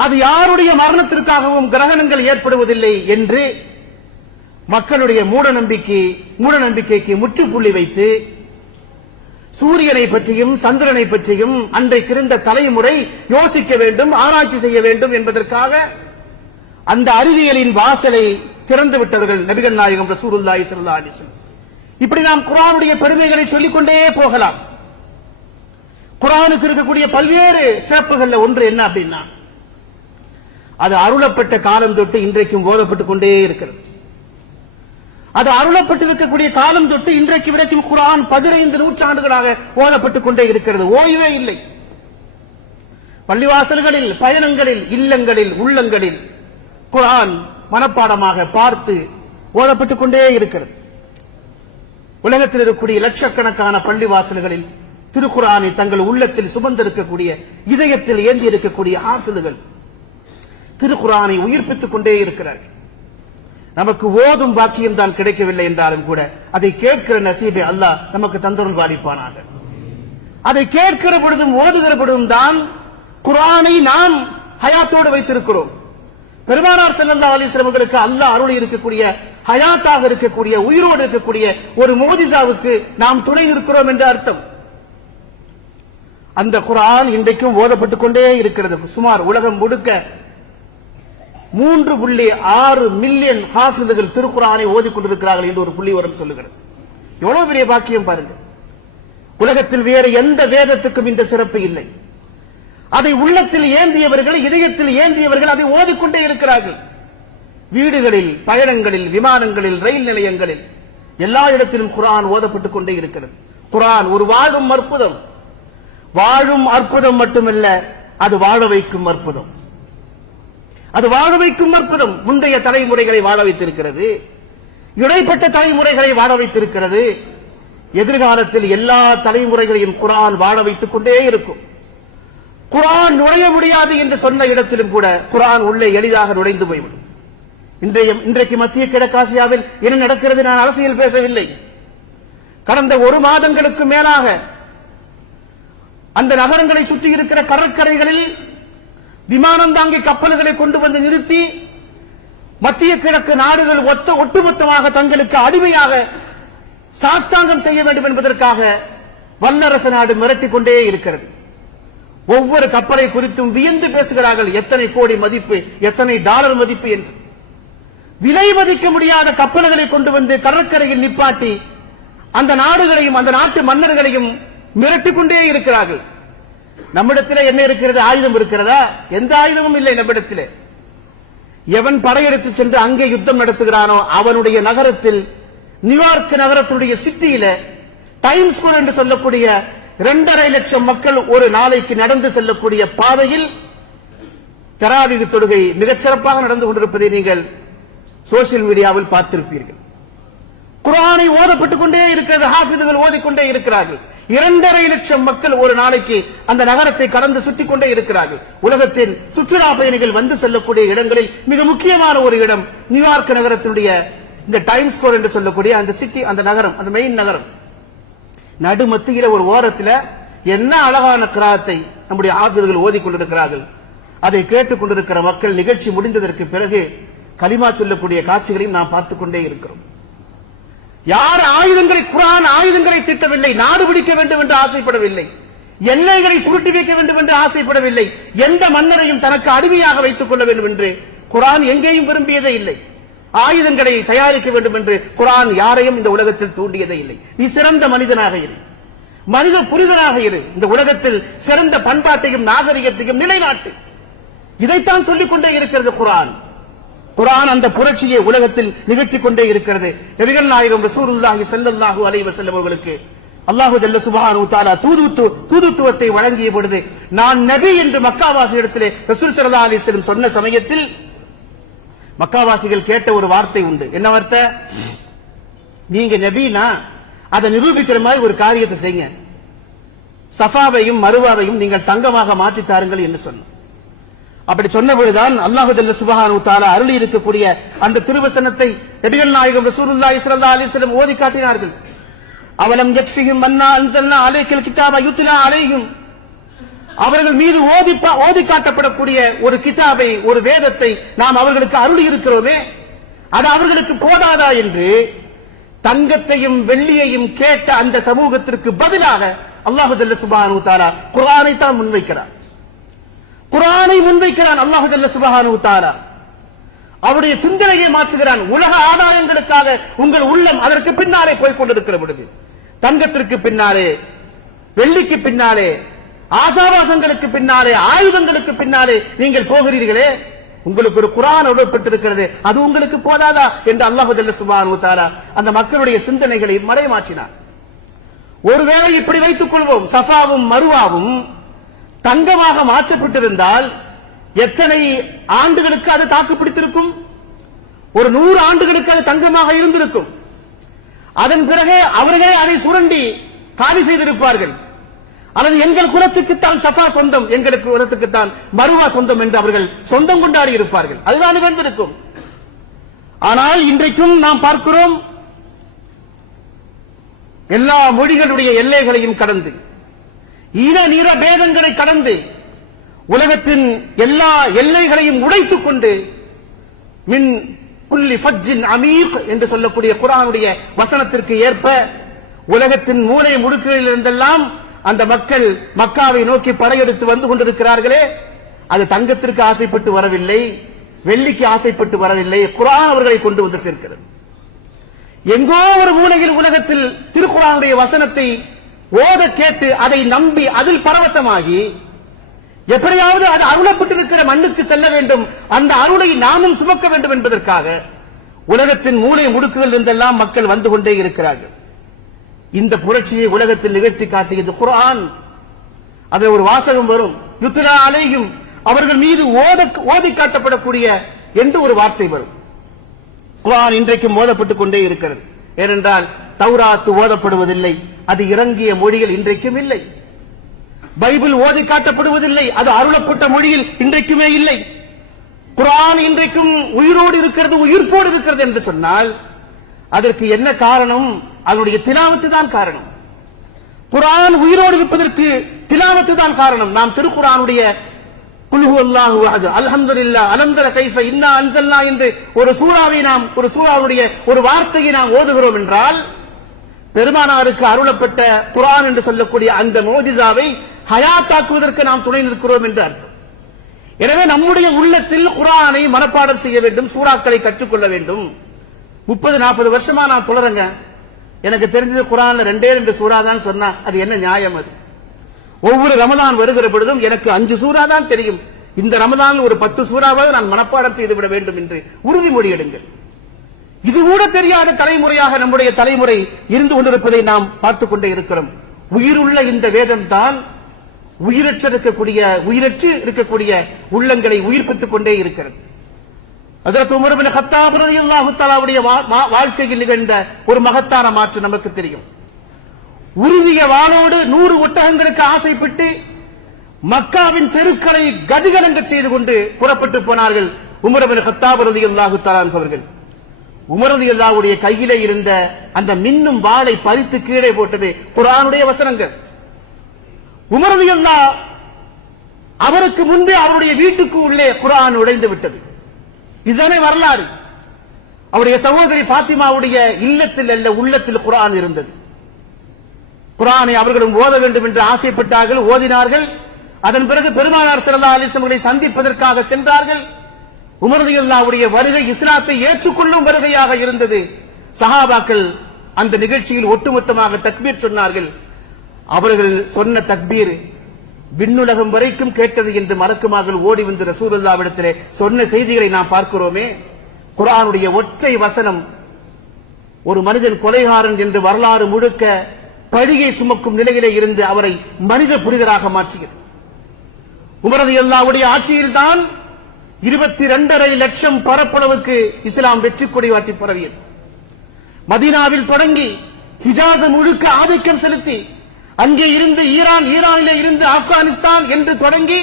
அது யாருடைய மரணத்திற்காகவும் கிரகணங்கள் ஏற்படுவதில்லை என்று மக்களுடைய மூடநம்பிக்கைக்கு முற்றுப்புள்ளி வைத்து சூரியனை பற்றியும் சந்திரனை பற்றியும் அன்றைக்கு இருந்த தலைமுறை யோசிக்க வேண்டும், ஆராய்ச்சி செய்ய வேண்டும் என்பதற்காக அந்த அறிவியலின் வாசலை திறந்து விட்டவர்கள் நபிகள் நாயகம் ரசூலுல்லாஹி ஸல்லல்லாஹு அலைஹி வஸல்லம். இப்படி நாம் குர்ஆனுடைய பெருமைகளை சொல்லிக்கொண்டே போகலாம். குர்ஆனுக்கு இருக்கக்கூடிய பல்வேறு சிறப்புகள்ல ஒன்று என்ன அப்படின்னா, அது அருளப்பட்ட காலம் தொட்டு இன்றைக்கும் ஓதப்பட்டுக் கொண்டே இருக்கிறது. அது அருளப்பட்டிருக்கக்கூடிய காலம் தொட்டு இன்றைக்கு வரைக்கும் குர்ஆன் 15 நூற்றாண்டுகளாக ஓதப்பட்டுக் கொண்டே இருக்கிறது. ஓய்வே இல்லை. பள்ளிவாசல்களில், பயணங்களில், இல்லங்களில், உள்ளங்களில் குர்ஆன் மனப்பாடமாக பார்த்து ஓதப்பட்டுக் கொண்டே இருக்கிறது. உலகத்தில் இருக்கக்கூடிய லட்சக்கணக்கான பள்ளிவாசல்களில் திருக்குர்ஆனை தங்கள் உள்ளத்தில் சுமந்திருக்கக்கூடிய, இதயத்தில் ஏந்தி இருக்கக்கூடிய ஹாஃபிதுகள் திருக்குர்ஆனை உயிர்ப்பித்துக் கொண்டே இருக்கிறார்கள். நமக்கு ஓதும் பாக்கியம் தான் கிடைக்கவில்லை என்றாலும் கூட அதை கேட்கிற நசீபை அல்லாஹ் நமக்கு தந்தருள் பாலிப்பானாக. அதை கேட்கிற பொழுதும் ஓதுகிற பொழுதும் தான் குர்ஆனை நாம் ஹயாத்தோடு வைத்திருக்கிறோம். பெருமானார் ஸல்லல்லாஹு அலைஹி வஸல்லம் அவர்களுக்கு அல்லாஹ் அருளி இருக்கக்கூடிய, ஹயாத்தாக இருக்கக்கூடிய, உயிரோடு இருக்கக்கூடிய ஒரு மோஜிசாவுக்கு நாம் துணை நிற்கிறோம் என்ற அர்த்தம். அந்த குர்ஆன் இன்றைக்கும் ஓதப்பட்டுக் கொண்டே இருக்கிறது. சுமார் உலகம் முழுக்க 3.6 மில்லியன் ஹாஃபிதுகள் திருக்குர்ஆனை ஓதிக்கொண்டிருக்கிறார்கள் என்று ஒரு புள்ளிவிவரம் சொல்லுகிறது. எவ்வளவு பெரிய பாக்கியம் பாருங்கள். உலகத்தில் வேறு எந்த வேதத்துக்கும் இந்த சிறப்பு இல்லை. அதை உள்ளத்தில் ஏந்தியவர்கள், இதயத்தில் ஏந்தியவர்கள் அதை ஓதிக்கொண்டே இருக்கிறார்கள். வீடுகளில், பயணங்களில், விமானங்களில், ரயில் நிலையங்களில், எல்லா இடத்திலும் குர்ஆன் ஓதப்பட்டுக் கொண்டே இருக்கிறது. குர்ஆன் ஒரு வாழும் அற்புதம். வாழும் அற்புதம் மட்டுமல்ல, அது வாழ வைக்கும் அற்புதம். அது வாழ வைக்கும் அற்புதம். முந்தைய தலைமுறைகளை வாழ வைத்திருக்கிறது, இடைப்பட்ட தலைமுறைகளை வாழ வைத்திருக்கிறது. எதிர்காலத்தில் எல்லா தலைமுறைகளையும் குர்ஆன் வாழ வைத்துக் கொண்டே இருக்கும். குர்ஆன் நுழைய முடியாது என்று சொன்ன இடத்திலும் கூட குர்ஆன் உள்ளே எளிதாக நுழைந்து போய்விடும். இன்றைக்கு மத்திய கிழக்காசியாவில் என்ன நடக்கிறது? நான் அரசியல் பேசவில்லை. கடந்த 1 மாதங்களுக்கு மேலாக அந்த நகரங்களை சுற்றி இருக்கிற கடற்கரைகளில் விமானம் தாங்கி கப்பல்களை கொண்டு வந்து நிறுத்தி மத்திய கிழக்கு நாடுகள் ஒட்டுமொத்தமாக தங்களுக்கு அடிமையாக சாஸ்தாங்கம் செய்ய வேண்டும் என்பதற்காக வல்லரசு நாடு மிரட்டிக் கொண்டே இருக்கிறது. ஒவ்வொரு கப்பலை குறித்தும் வியந்து பேசுகிறார்கள். எத்தனை கோடி மதிப்பு, எத்தனை டாலர் மதிப்பு என்று. விலை மதிக்க முடியாத கப்பல்களை கொண்டு வந்து கடற்கரையில் நிப்பாட்டி அந்த நாடுகளையும் அந்த நாட்டு மன்னர்களையும் மிரட்டிக் கொண்டே இருக்கிறார்கள். நம்மிடத்தில் என்ன இருக்கிறது? ஆயுதம் இருக்கிறதா? எந்த ஆயுதமும் இல்லை நம்மிடத்தில். எவன் படையெடுத்து சென்று அங்கே யுத்தம் நடத்துகிறானோ அவனுடைய நகரத்தில், நியூயார்க் நகரத்துடைய சிட்டியில டைம்ஸ் ஸ்கொயர் என்று சொல்லக்கூடிய 2.5 லட்சம் மக்கள் ஒரு நாளைக்கு நடந்து செல்லக்கூடிய பாதையில் தராவீஹ் தொழுகை மிகச் சிறப்பாக நடந்து கொண்டிருப்பதை நீங்கள் சோசியல் மீடியாவில் பார்த்திருப்பீர்கள். குர்ஆனை ஓதப்பட்டுக் கொண்டே இருக்கிறது. ஹாஃபிதுகள் ஓதிக்கொண்டே இருக்கிறார்கள். 2.5 லட்சம் மக்கள் ஒரு நாளைக்கு அந்த நகரத்தை கடந்து சுற்றிக் கொண்டே இருக்கிறார்கள். உலகத்தின் சுற்றுலா பயணிகள் வந்து செல்லக்கூடிய இடங்களில் மிக முக்கியமான ஒரு இடம் நியூயார்க் நகரத்தினுடைய இந்த டைம்ஸ் ஸ்கொயர் என்று சொல்லக்கூடிய அந்த சிட்டி, அந்த நகரம், அந்த மெயின் நகரம். நடுமத்தியில ஒரு ஓரத்தில் என்ன அழகான கிராத்தை நம்முடைய ஹாஃபிதுகள் ஓதிக்கொண்டிருக்கிறார்கள். அதை கேட்டுக் கொண்டிருக்கிற மக்கள் நிகழ்ச்சி முடிந்ததற்கு பிறகு கலிமா சொல்லக்கூடிய காட்சிகளையும் நாம் பார்த்துக் கொண்டே இருக்கிறோம். யார் ஆயுதங்களை, குர்ஆன் ஆயுதங்களை திட்டவில்லை, நாடு பிடிக்க வேண்டும் என்று ஆசைப்படவில்லை, எல்லைகளை சுருட்டி வைக்க வேண்டும் என்று ஆசைப்படவில்லை, எந்த மன்னரையும் தனக்கு அடிமையாக வைத்துக் கொள்ள வேண்டும் என்று குர்ஆன் எங்கேயும் விரும்பியதே இல்லை. ஆயுதங்களை தயாரிக்க வேண்டும் என்று குர்ஆன் யாரையும் இந்த உலகத்தில் தூண்டியதே இல்லை. நீ சிறந்த மனிதனாக இரு, மனித புரிதனாக இரு, இந்த உலகத்தில் சிறந்த பண்பாட்டையும் நாகரிகத்தையும் நிலைநாட்டு. இதைத்தான் சொல்லிக் கொண்டே இருக்கிறது குர்ஆன். குர்ஆன் அந்த புரட்சியை உலகத்தில் நிகழ்த்திக் கொண்டே இருக்கிறது. நபிகள் நாயகம் ரசூலுல்லாஹி ஸல்லல்லாஹு அலைஹி வஸல்லம் அவர்களுக்கு அல்லாஹு ஜல்ல சுப்ஹானஹு தஆலா தூதுத்துவத்தை வழங்கிய பொழுது, நான் நபி என்று மக்காவாசிகளிடத்திலே ரசூல் ஸல்லல்லாஹு அலைஹி வஸல்லம் சொன்ன சமயத்தில் மக்காவாசிகள் கேட்ட ஒரு வார்த்தை உண்டு. என்ன வார்த்தை? நீங்க நபினா அதை நிரூபிக்கிற மாதிரி ஒரு காரியத்தை செய்யுங்க, சஃபாவையும் மருவாவையும் நீங்கள் தங்கமாக மாற்றி தாருங்கள் என்று சொன்னார். அப்படி சொன்ன பொழுதுதான் அல்லாஹு ஜல்ல சுப்ஹானஹு தஆலா அருளி இருக்கக்கூடிய அந்த திருவசனத்தை நபிகள் நாயகம் ரசூலுல்லாஹி ஸல்லல்லாஹு அலைஹி வஸல்லம் ஓதி காட்டினார்கள். அவலம் யக்ஃபிஹும் அன்னா அன்ஸல்னா அலைக்கல் கிதாப யுத்லா அலைஹிம். அவர்கள் மீது ஓதி காட்டப்படக்கூடிய ஒரு கிதாபை, ஒரு வேதத்தை நாம் அவர்களுக்கு அருளி இருக்கிறோமே, அது அவர்களுக்கு போதாதா என்று தங்கத்தையும் வெள்ளியையும் கேட்ட அந்த சமூகத்திற்கு பதிலாக அல்லாஹு ஜல்ல சுப்ஹானஹு தஆலா குர்ஆனை தான் முன்வைக்கிறார். குர்ஆனை முன்வைக்கிறான் அல்லாஹு ஜல்ல சுப்ஹானஹு தஆலா. அவருடைய சிந்தனையை மாற்றுகிறான். உலக ஆதாயங்களுக்காக உங்கள் உள்ளம் அதற்கு பின்னாலே போய்க் கொண்டிருக்கிற பொழுது, தங்கத்திற்கு பின்னாலே, வெள்ளிக்கு பின்னாலே, ஆசாபாசங்களுக்கு பின்னாலே, ஆயுதங்களுக்கு பின்னாலே நீங்கள் போகிறீர்களே, உங்களுக்கு ஒரு குர்ஆன் அருளப்பட்டிருக்கிறது, அது உங்களுக்கு போதாதா என்று அல்லாஹ் ஜல்ல சுப்ஹானஹு வ தஆலா அந்த மக்களுடைய சிந்தனைகளை மடைமாற்றினார். ஒருவேளை இப்படி வைத்துக் கொள்வோம், சஃபாவும் மருவாவும் தங்கமாக மாற்றப்பட்டிருந்தால் எத்தனை ஆண்டுகளுக்கு அது தாக்கு பிடித்திருக்கும்? ஒரு 100 ஆண்டுகளுக்கு அது தங்கமாக இருந்திருக்கும். அதன் பிறகு அவர்களே அதை சுரண்டி காலி செய்திருப்பார்கள். அல்லது எங்கள் குலத்துக்குத்தான் சஃபா சொந்தம், எங்களுக்கு குலத்துக்குத்தான் மருவா சொந்தம் என்று அவர்கள் சொந்தம் கொண்டாடி இருப்பார்கள். அதுதான் நிகழ்ந்திருக்கும். ஆனால் இன்றைக்கும் நாம் பார்க்கிறோம், எல்லா மொழிகளுடைய எல்லைகளையும் கடந்து, ஈன நிற பேதங்களை கடந்து, உலகத்தின் எல்லா எல்லைகளையும் உடைத்துக் கொண்டு மின் குல்லி ஃபஜ்ஜின் அமீக் என்று சொல்லக்கூடிய குர்ஆனுடைய வசனத்திற்கு ஏற்ப உலகத்தின் மூலை முடுக்குகளில் இருந்தெல்லாம் அந்த மக்கள் மக்காவை நோக்கி படையெடுத்து வந்து கொண்டிருக்கிறார்களே, அது தங்கத்திற்கு ஆசைப்பட்டு வரவில்லை, வெள்ளிக்கு ஆசைப்பட்டு வரவில்லை, குர்ஆன் அவர்களை கொண்டு வந்து சேர்க்கிறது. எங்கோ ஒரு மூலையில் உலகத்தில் திருக்குர்ஆனுடைய வசனத்தை ஓத கேட்டு அதை நம்பி அதில் பரவசமாகி எப்படியாவது அது அருளப்பட்டிருக்கிற மண்ணுக்கு செல்ல வேண்டும், அந்த அருளை நாமும் சுமக்க வேண்டும் என்பதற்காக உலகத்தின் மூலை முடுக்குகள் இருந்தெல்லாம் மக்கள் வந்து கொண்டே இருக்கிறார்கள். இந்த புரட்சியை உலகத்தில் நிகழ்த்தி காட்டியது குர்ஆன். அதில் ஒரு வாசகம் வரும், யுத்லா அலைஹிம், அவர்கள் மீது ஓதி காட்டப்படக்கூடிய என்று ஒரு வார்த்தை வரும். குர்ஆன் இன்றைக்கும் ஓதப்பட்டுக் கொண்டே இருக்கிறது. ஏனென்றால் தௌராத் ஓதப்படுவதில்லை, அது இறங்கிய மொழியில் இன்றைக்கும் இல்லை. பைபிள் ஓதி காட்டப்படுவதில்லை, அது அருளப்பட்ட மொழியில் இன்றைக்குமே இல்லை. குர்ஆன் இன்றைக்கும் உயிரோடு இருக்கிறது, உயிர்ப்போடு இருக்கிறது என்று சொன்னால் அதற்கு என்ன காரணம்? அதனுடைய திலாவத்து தான் காரணம். குர்ஆன் உயிரோடு இருப்பதற்கு திலாவத்து தான் காரணம். நாம் திருக்குர்ஆனுடைய குல் ஹுவல்லாஹு அஹத், அல்ஹம்துலில்லாஹ், அலம் தர கைஃப இன்னா அன்ஸல்னா என்று ஒரு சூராவுடைய ஒரு வார்த்தையை நாம் ஓதுகிறோம் என்றால் பெருமானாருக்கு அருளப்பட்ட குர்ஆன் என்று சொல்லக்கூடிய அந்த மோஜிசாவை ஹயாத்தாக்குவதற்கு நாம் துணை நிற்கிறோம் என்று அர்த்தம். எனவே நம்முடைய உள்ளத்தில் குர்ஆனை மனப்பாடம் செய்ய வேண்டும், சூறாக்களை கற்றுக்கொள்ள வேண்டும். 30-40 வருஷமா நான் தொடரங்க, எனக்கு தெரிஞ்சது குர்ஆன்ல 2 சூறா தான் சொன்னா அது என்ன நியாயம்? அது ஒவ்வொரு ரமதான் வருகிற பொழுதும் எனக்கு 5 சூறா தான் தெரியும், இந்த ரமதான் ஒரு 10 சூறாவாவது நான் மனப்பாடம் செய்துவிட வேண்டும் என்று உறுதிமொழி எடுங்கள். இது கூட தெரியாத தலைமுறையாக நம்முடைய தலைமுறை இருந்து கொண்டிருப்பதை நாம் பார்த்துக் கொண்டே இருக்கிறோம். உயிருள்ள இந்த வேதம் தான் உயிரற்று இருக்கக்கூடிய உள்ளங்களை உயிர்ப்பித்துக் கொண்டே இருக்கிறது. ஹஜ்ரத் உமர் இப்னு கத்தாப் ரலியல்லாஹு தஆலாவுடைய வாழ்க்கையில் நிகழ்ந்த ஒரு மகத்தான மாற்றம் நமக்கு தெரியும். உருவிய வாளோடு 100 ஒட்டகங்களுக்கு ஆசைப்பட்டு மக்காவின் தெருக்களை கதிகலங்க செய்து கொண்டு புறப்பட்டு போனார்கள் உமர் இப்னு கத்தாப் ரலியல்லாஹு தஆலா அவர்கள். உமர் ரலியல்லாஹுடைய கையிலே இருந்த அந்த மின்னும் வாளை பறித்து கீழே போட்டது குர்ஆனுடைய வசனங்கள். உமர் ரலியல்லாஹு அவருக்கு முன்பே அவருடைய வீட்டுக்கு உள்ளே குர்ஆன் நுழைந்து விட்டது. இதுதானே வரலாறு. அவருடைய சகோதரி பாத்திமாவுடைய இல்லத்தில் அல்ல, உள்ளத்தில் குர்ஆன் இருந்தது. குர்ஆனை அவர்களும் ஓத வேண்டும் என்று ஆசைப்பட்டார்கள், ஓதினார்கள். அதன் பிறகு பெருமானார் ஸல்லல்லாஹு அலைஹி வஸல்லம் அவர்களை சந்திப்பதற்காக சென்றார்கள். உமர் ரலியல்லாஹுடைய வருகை இஸ்லாத்தை ஏற்றுக்கொள்ளும் வருகையாக இருந்தது. சஹாபாக்கள் அந்த நிகழ்ச்சியில் ஒட்டுமொத்தமாக தக்பீர் சொன்னார்கள். அவர்கள் சொன்ன தக்பீர் விண்ணுலகம் வரைக்கும் கேட்டது என்று மறக்குமார்கள் ஓடி வந்து ரசூலுல்லாஹ்விடத்திலே சொன்ன செய்திகளை நாம் பார்க்கிறோமே. குர்ஆனுடைய ஒற்றை வசனம் ஒரு மனிதன் கொலைகாரன் என்று வரலாறு முழுக்க பழியை சுமக்கும் நிலையிலே இருந்து அவரை மனித புனிதராக மாற்றியது. உமர் ரலியல்லாஹுடைய ஆட்சியில் தான் 22.5 லட்சம் பரப்பளவுக்கு இஸ்லாம் வெற்றி கொடி வாட்டி பரவியது. மதீனாவில் தொடங்கி ஹிஜாஸ் முழுக்க ஆதிக்கம் செலுத்தி அங்கே இருந்து ஈரானிலே இருந்து ஆப்கானிஸ்தான் என்று தொடங்கி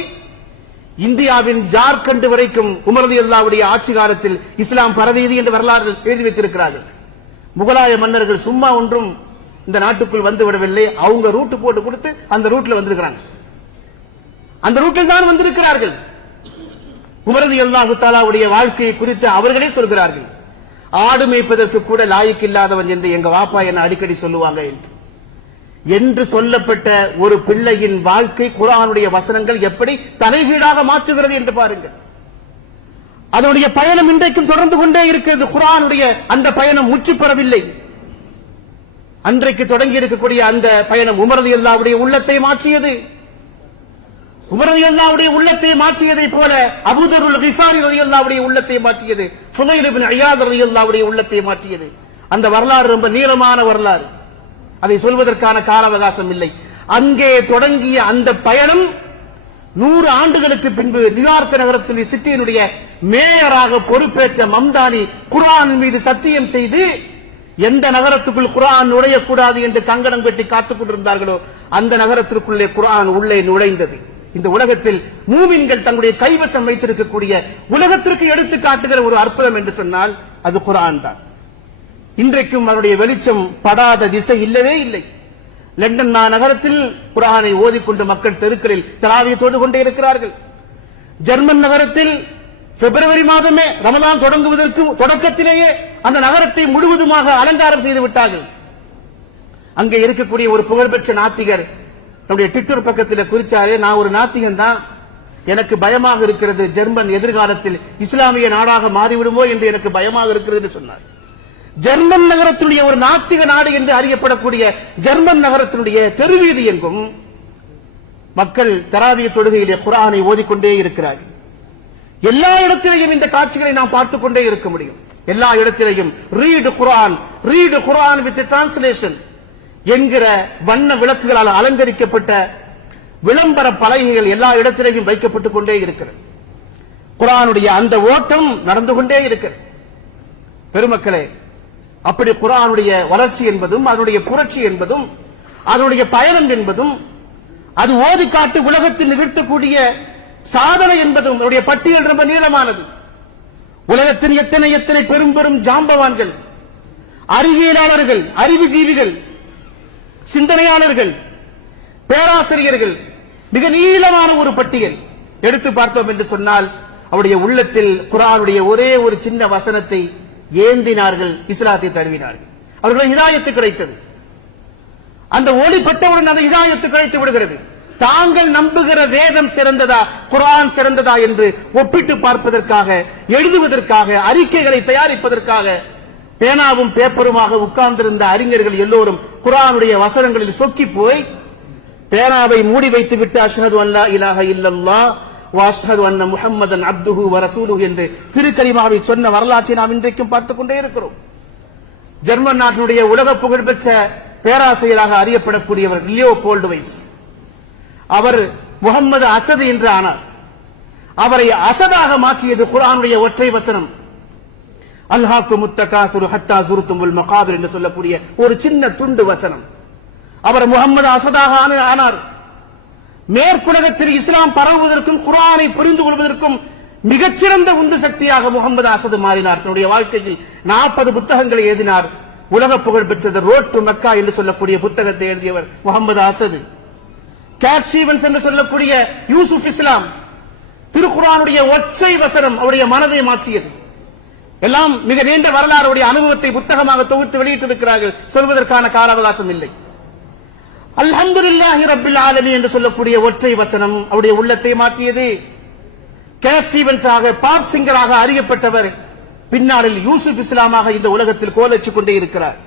இந்தியாவின் ஜார்க்கண்ட் வரைக்கும் உமர் ரலியல்லாஹுடைய ஆட்சி காலத்தில் இஸ்லாம் பரவியது என்று வரலாறு எழுதி வைத்திருக்கிறார்கள். முகலாய மன்னர்கள் சும்மா ஒன்றும் இந்த நாட்டுக்குள் வந்து விடவில்லை, அவங்க ரூட் போட்டு கொடுத்து அந்த ரூட்ல வந்திருக்கிறாங்க, அந்த ரூட்டில் தான் வந்திருக்கிறார்கள். உமர் ரலியல்லாஹு தஆலாவுடைய வாழ்க்கையை குறித்து அவர்களே சொல்கிறார்கள், ஆடு மேய்ப்பதற்கு கூட லாயிக் இல்லாதவன் என்று எங்க வாப்பா என்ன அடிக்கடி சொல்லுவாங்க என்று சொல்லப்பட்ட ஒரு பிள்ளையின் வாழ்க்கை குர்ஆனுடைய வசனங்கள் எப்படி தலைகீழாக மாற்றுகிறது என்று பாருங்கள். அதனுடைய பயணம் இன்றைக்கும் தொடர்ந்து கொண்டே இருக்கிறது. குர்ஆனுடைய அந்த பயணம் முற்று பெறவில்லை. அன்றைக்கு தொடங்கி இருக்கக்கூடிய அந்த பயணம் உமர் ரலியல்லாஹுடைய உள்ளத்தை மாற்றியது. உமர் ரலியல்லாஹுடைய உள்ளத்தை மாற்றியதை போல அபூதருல் கிஃபாரி ரலியல்லாஹுடைய உள்ளத்தை மாற்றியது, ஃபுதைல் இப்னு இயாத் ரலியல்லாஹுடைய உள்ளத்தை மாற்றியது. அந்த வரலாறு ரொம்ப நீளமான வரலாறு, அதை சொல்வதற்கான கால அவகாசம் இல்லை. அங்கே தொடங்கிய அந்த பயணம் 100 ஆண்டுகளுக்கு பின்பு நியூயார்க் நகரத்தின் சிட்டியினுடைய மேயராக பொறுப்பேற்ற மம்தானி குர்ஆன் மீது சத்தியம் செய்து எந்த நகரத்துக்குள் குர்ஆன் நுழையக்கூடாது என்று கங்கணம் கட்டி காத்துக் கொண்டிருந்தார்களோ அந்த நகரத்திற்குள்ளே குர்ஆன் உள்ளே நுழைந்தது. இந்த உலகத்தில் மூமின்கள் தங்களுடைய கைவசம் வைத்திருக்கக்கூடிய உலகத்திற்கு எடுத்து காட்டுகிற ஒரு அற்புதம் என்று சொன்னால் அது குர்ஆன் தான். இன்றைக்கும் அவருடைய வெளிச்சம் படாத திசை இல்லவே இல்லை. லண்டன் நகரத்தில் குர்ஆனை ஓதிக்கொண்டு மக்கள் தெருக்களில் தராவியை தொழுது கொண்டே இருக்கிறார்கள். ஜெர்மன் நகரத்தில் பிப்ரவரி மாதமே ரமலான் தொடங்குவதற்கு தொடக்கத்திலேயே அந்த நகரத்தை முழுவதுமாக அலங்காரம் செய்து விட்டார்கள். அங்கே இருக்கக்கூடிய ஒரு புகழ்பெற்ற நாத்திகர் நம்முடைய ட்விட்டர் பக்கத்தில் குறிச்சாரே, நான் ஒரு நாத்திகன் தான், எனக்கு பயமாக இருக்கிறது, ஜெர்மன் எதிர்காலத்தில் இஸ்லாமிய நாடாக மாறிவிடுமோ என்று எனக்கு பயமாக இருக்கிறது என்று சொன்னார். ஜெர்மன் நகரத்தினுடைய ஒரு நாத்திக நாடு என்று அறியப்படக்கூடிய ஜெர்மன் நகரத்தினுடைய தெருவீதி எங்கும் மக்கள் தராவிய தொழுகையிலே குர்ஆனை ஓதிக்கொண்டே இருக்கிறார்கள். எல்லா இடத்திலேயும் இந்த காட்சிகளை நாம் பார்த்துக் கொண்டே இருக்க முடியும். எல்லா இடத்திலேயும் ரீட் குர்ஆன் வித் டிரான்ஸ்லேஷன் என்கிற வண்ண விளக்குகளால் அலங்கரிக்கப்பட்ட விளம்பர பலகைகள் எல்லா இடத்திலேயும் வைக்கப்பட்டுக் கொண்டே இருக்கிறது. குர்ஆனுடைய அந்த ஓட்டம் நடந்து கொண்டே இருக்கிறது. பெருமக்களே, அப்படி குர்ஆனுடைய வளர்ச்சி என்பதும் அதனுடைய புரட்சி என்பதும் அதனுடைய பயணம் என்பதும் அது ஓதி காட்டு உலகத்தில் நிகழ்த்தக்கூடிய சாதனை என்பதும் அவருடைய பட்டியல் ரொம்ப நீளமானது. உலகத்தின் எத்தனை பெரும் பெரும் ஜாம்பவான்கள், அறிவியலாளர்கள், அறிவுஜீவிகள், சிந்தனையாளர்கள், பேராசிரியர்கள், மிக நீளமான ஒரு பட்டியல் எடுத்து பார்த்தோம் என்று சொன்னால் அவருடைய உள்ளத்தில் குர்ஆனுடைய ஒரே ஒரு சின்ன வசனத்தை ஏந்தினார்கள், இஸ்லாத்தை தழுவினார்கள். அவர்கள் ஹிதாயத்து கிடைத்தது. அந்த ஒளிப்பட்டவுடன் அந்த ஹிதாயத்து கிடைத்து விடுகிறது. தாங்கள் நம்புகிற வேதம் சிறந்ததா குர்ஆன் சிறந்ததா என்று ஒப்பிட்டு பார்ப்பதற்காக, எழுதுவதற்காக, அறிக்கைகளை தயாரிப்பதற்காக பேனாவும் பேப்பருமாக உட்கார்ந்திருந்த அறிஞர்கள் எல்லோரும் குர்ஆனுடைய வசனங்களில் சொக்கி போய் பேனாவை மூடி வைத்து விட்டு அஷ்ஹது அல்லா இலாஹ இல்லல்லாஹ் வ அஷ்ஹது அன்ன முஹம்மதன் அப்துஹு வ ரசூலுஹு என்று திருக்கலிமாவை சொன்ன வரலாற்றை நாம் இன்றைக்கும் பார்த்துக் கொண்டே இருக்கிறோம். ஜெர்மன் நாட்டினுடைய உலக புகழ்பெற்ற பேராசிரியராக அறியப்படக்கூடியவர் லியோபோல்டு வைஸ், அவர் முகம்மது அசது என்று ஆனார். அவரை அசதாக மாற்றியது குர்ஆனுடைய ஒற்றை வசனம், அல்ஹாக்கும் முத்தகாசுரு ஹத்தா சுருத்துமுல் மகாபிர் என்று சொல்லக்கூடிய ஒரு சின்ன துண்டு வசனம். அவர் முகம்மது அசதாக ஆனார். மேற்குலகத்தில் இஸ்லாம் பரவுவதற்கும் குர்ஆனை புரிந்து கொள்வதற்கும் மிகச்சிறந்த உந்து சக்தியாக முகம்மது அசது மாறினார். தன்னுடைய வாழ்க்கையில் 40 புத்தகங்களை எழுதினார். உலக புகழ் பெற்றது ரோட் டு மக்கா என்று சொல்லக்கூடிய புத்தகத்தை எழுதியவர் முகம்மது அசது. கேட் ஸ்டீவன்ஸ் என்று சொல்லக்கூடிய யூசுப் இஸ்லாம், திருக்குர்ஆனுடைய ஒற்றை வசனம் அவருடைய மனதை மாற்றியது. எல்லாம் மிக நீண்ட வரலாறுடைய அனுபவத்தை புத்தகமாக தொகுத்து வெளியிட்டிருக்கிறார்கள். சொல்வதற்கான கால அவகாசம் இல்லை. அல்ஹம்துலில்லாஹி ரப்பில் ஆலமீன் என்று சொல்லக்கூடிய ஒற்றை வசனம் அவருடைய உள்ளத்தை மாற்றியது. கேட் ஸ்டீவன்ஸாக, பாப் சிங்கராக அறியப்பட்டவர் பின்னாளில் யூசுப் இஸ்லாமாக இந்த உலகத்தில் கோலச்சிக் கொண்டே இருக்கிறார்.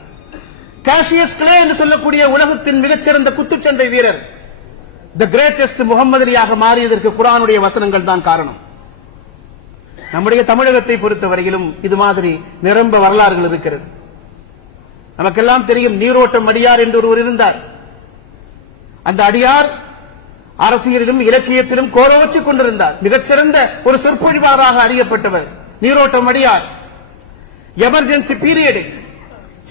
காஷியஸ் கிளே என்று சொல்லக்கூடிய உலகத்தின் மிகச்சிறந்த குத்துச்சண்டை வீரர், தி கிரேட்டஸ்ட் முகம்மதியாக மாறியதற்கு குர்ஆனுடைய வசனங்கள் தான் காரணம். நம்முடைய தமிழகத்தை பொறுத்தவரையிலும் இது மாதிரி நிரம்ப வரலாறுகள் இருக்கிறது. நமக்கெல்லாம் தெரியும், நீரோட்டம் அடியார் என்று ஒருவர் இருந்தார். அந்த அடியார் அரசியலிலும் இலக்கியத்திலும் கோலோச்சிக் கொண்டிருந்தார். மிகச்சிறந்த ஒரு சொற்பொழிவாளராக அறியப்பட்டவர் நீரோட்டம் அடியார். எமர்ஜென்சி பீரியட்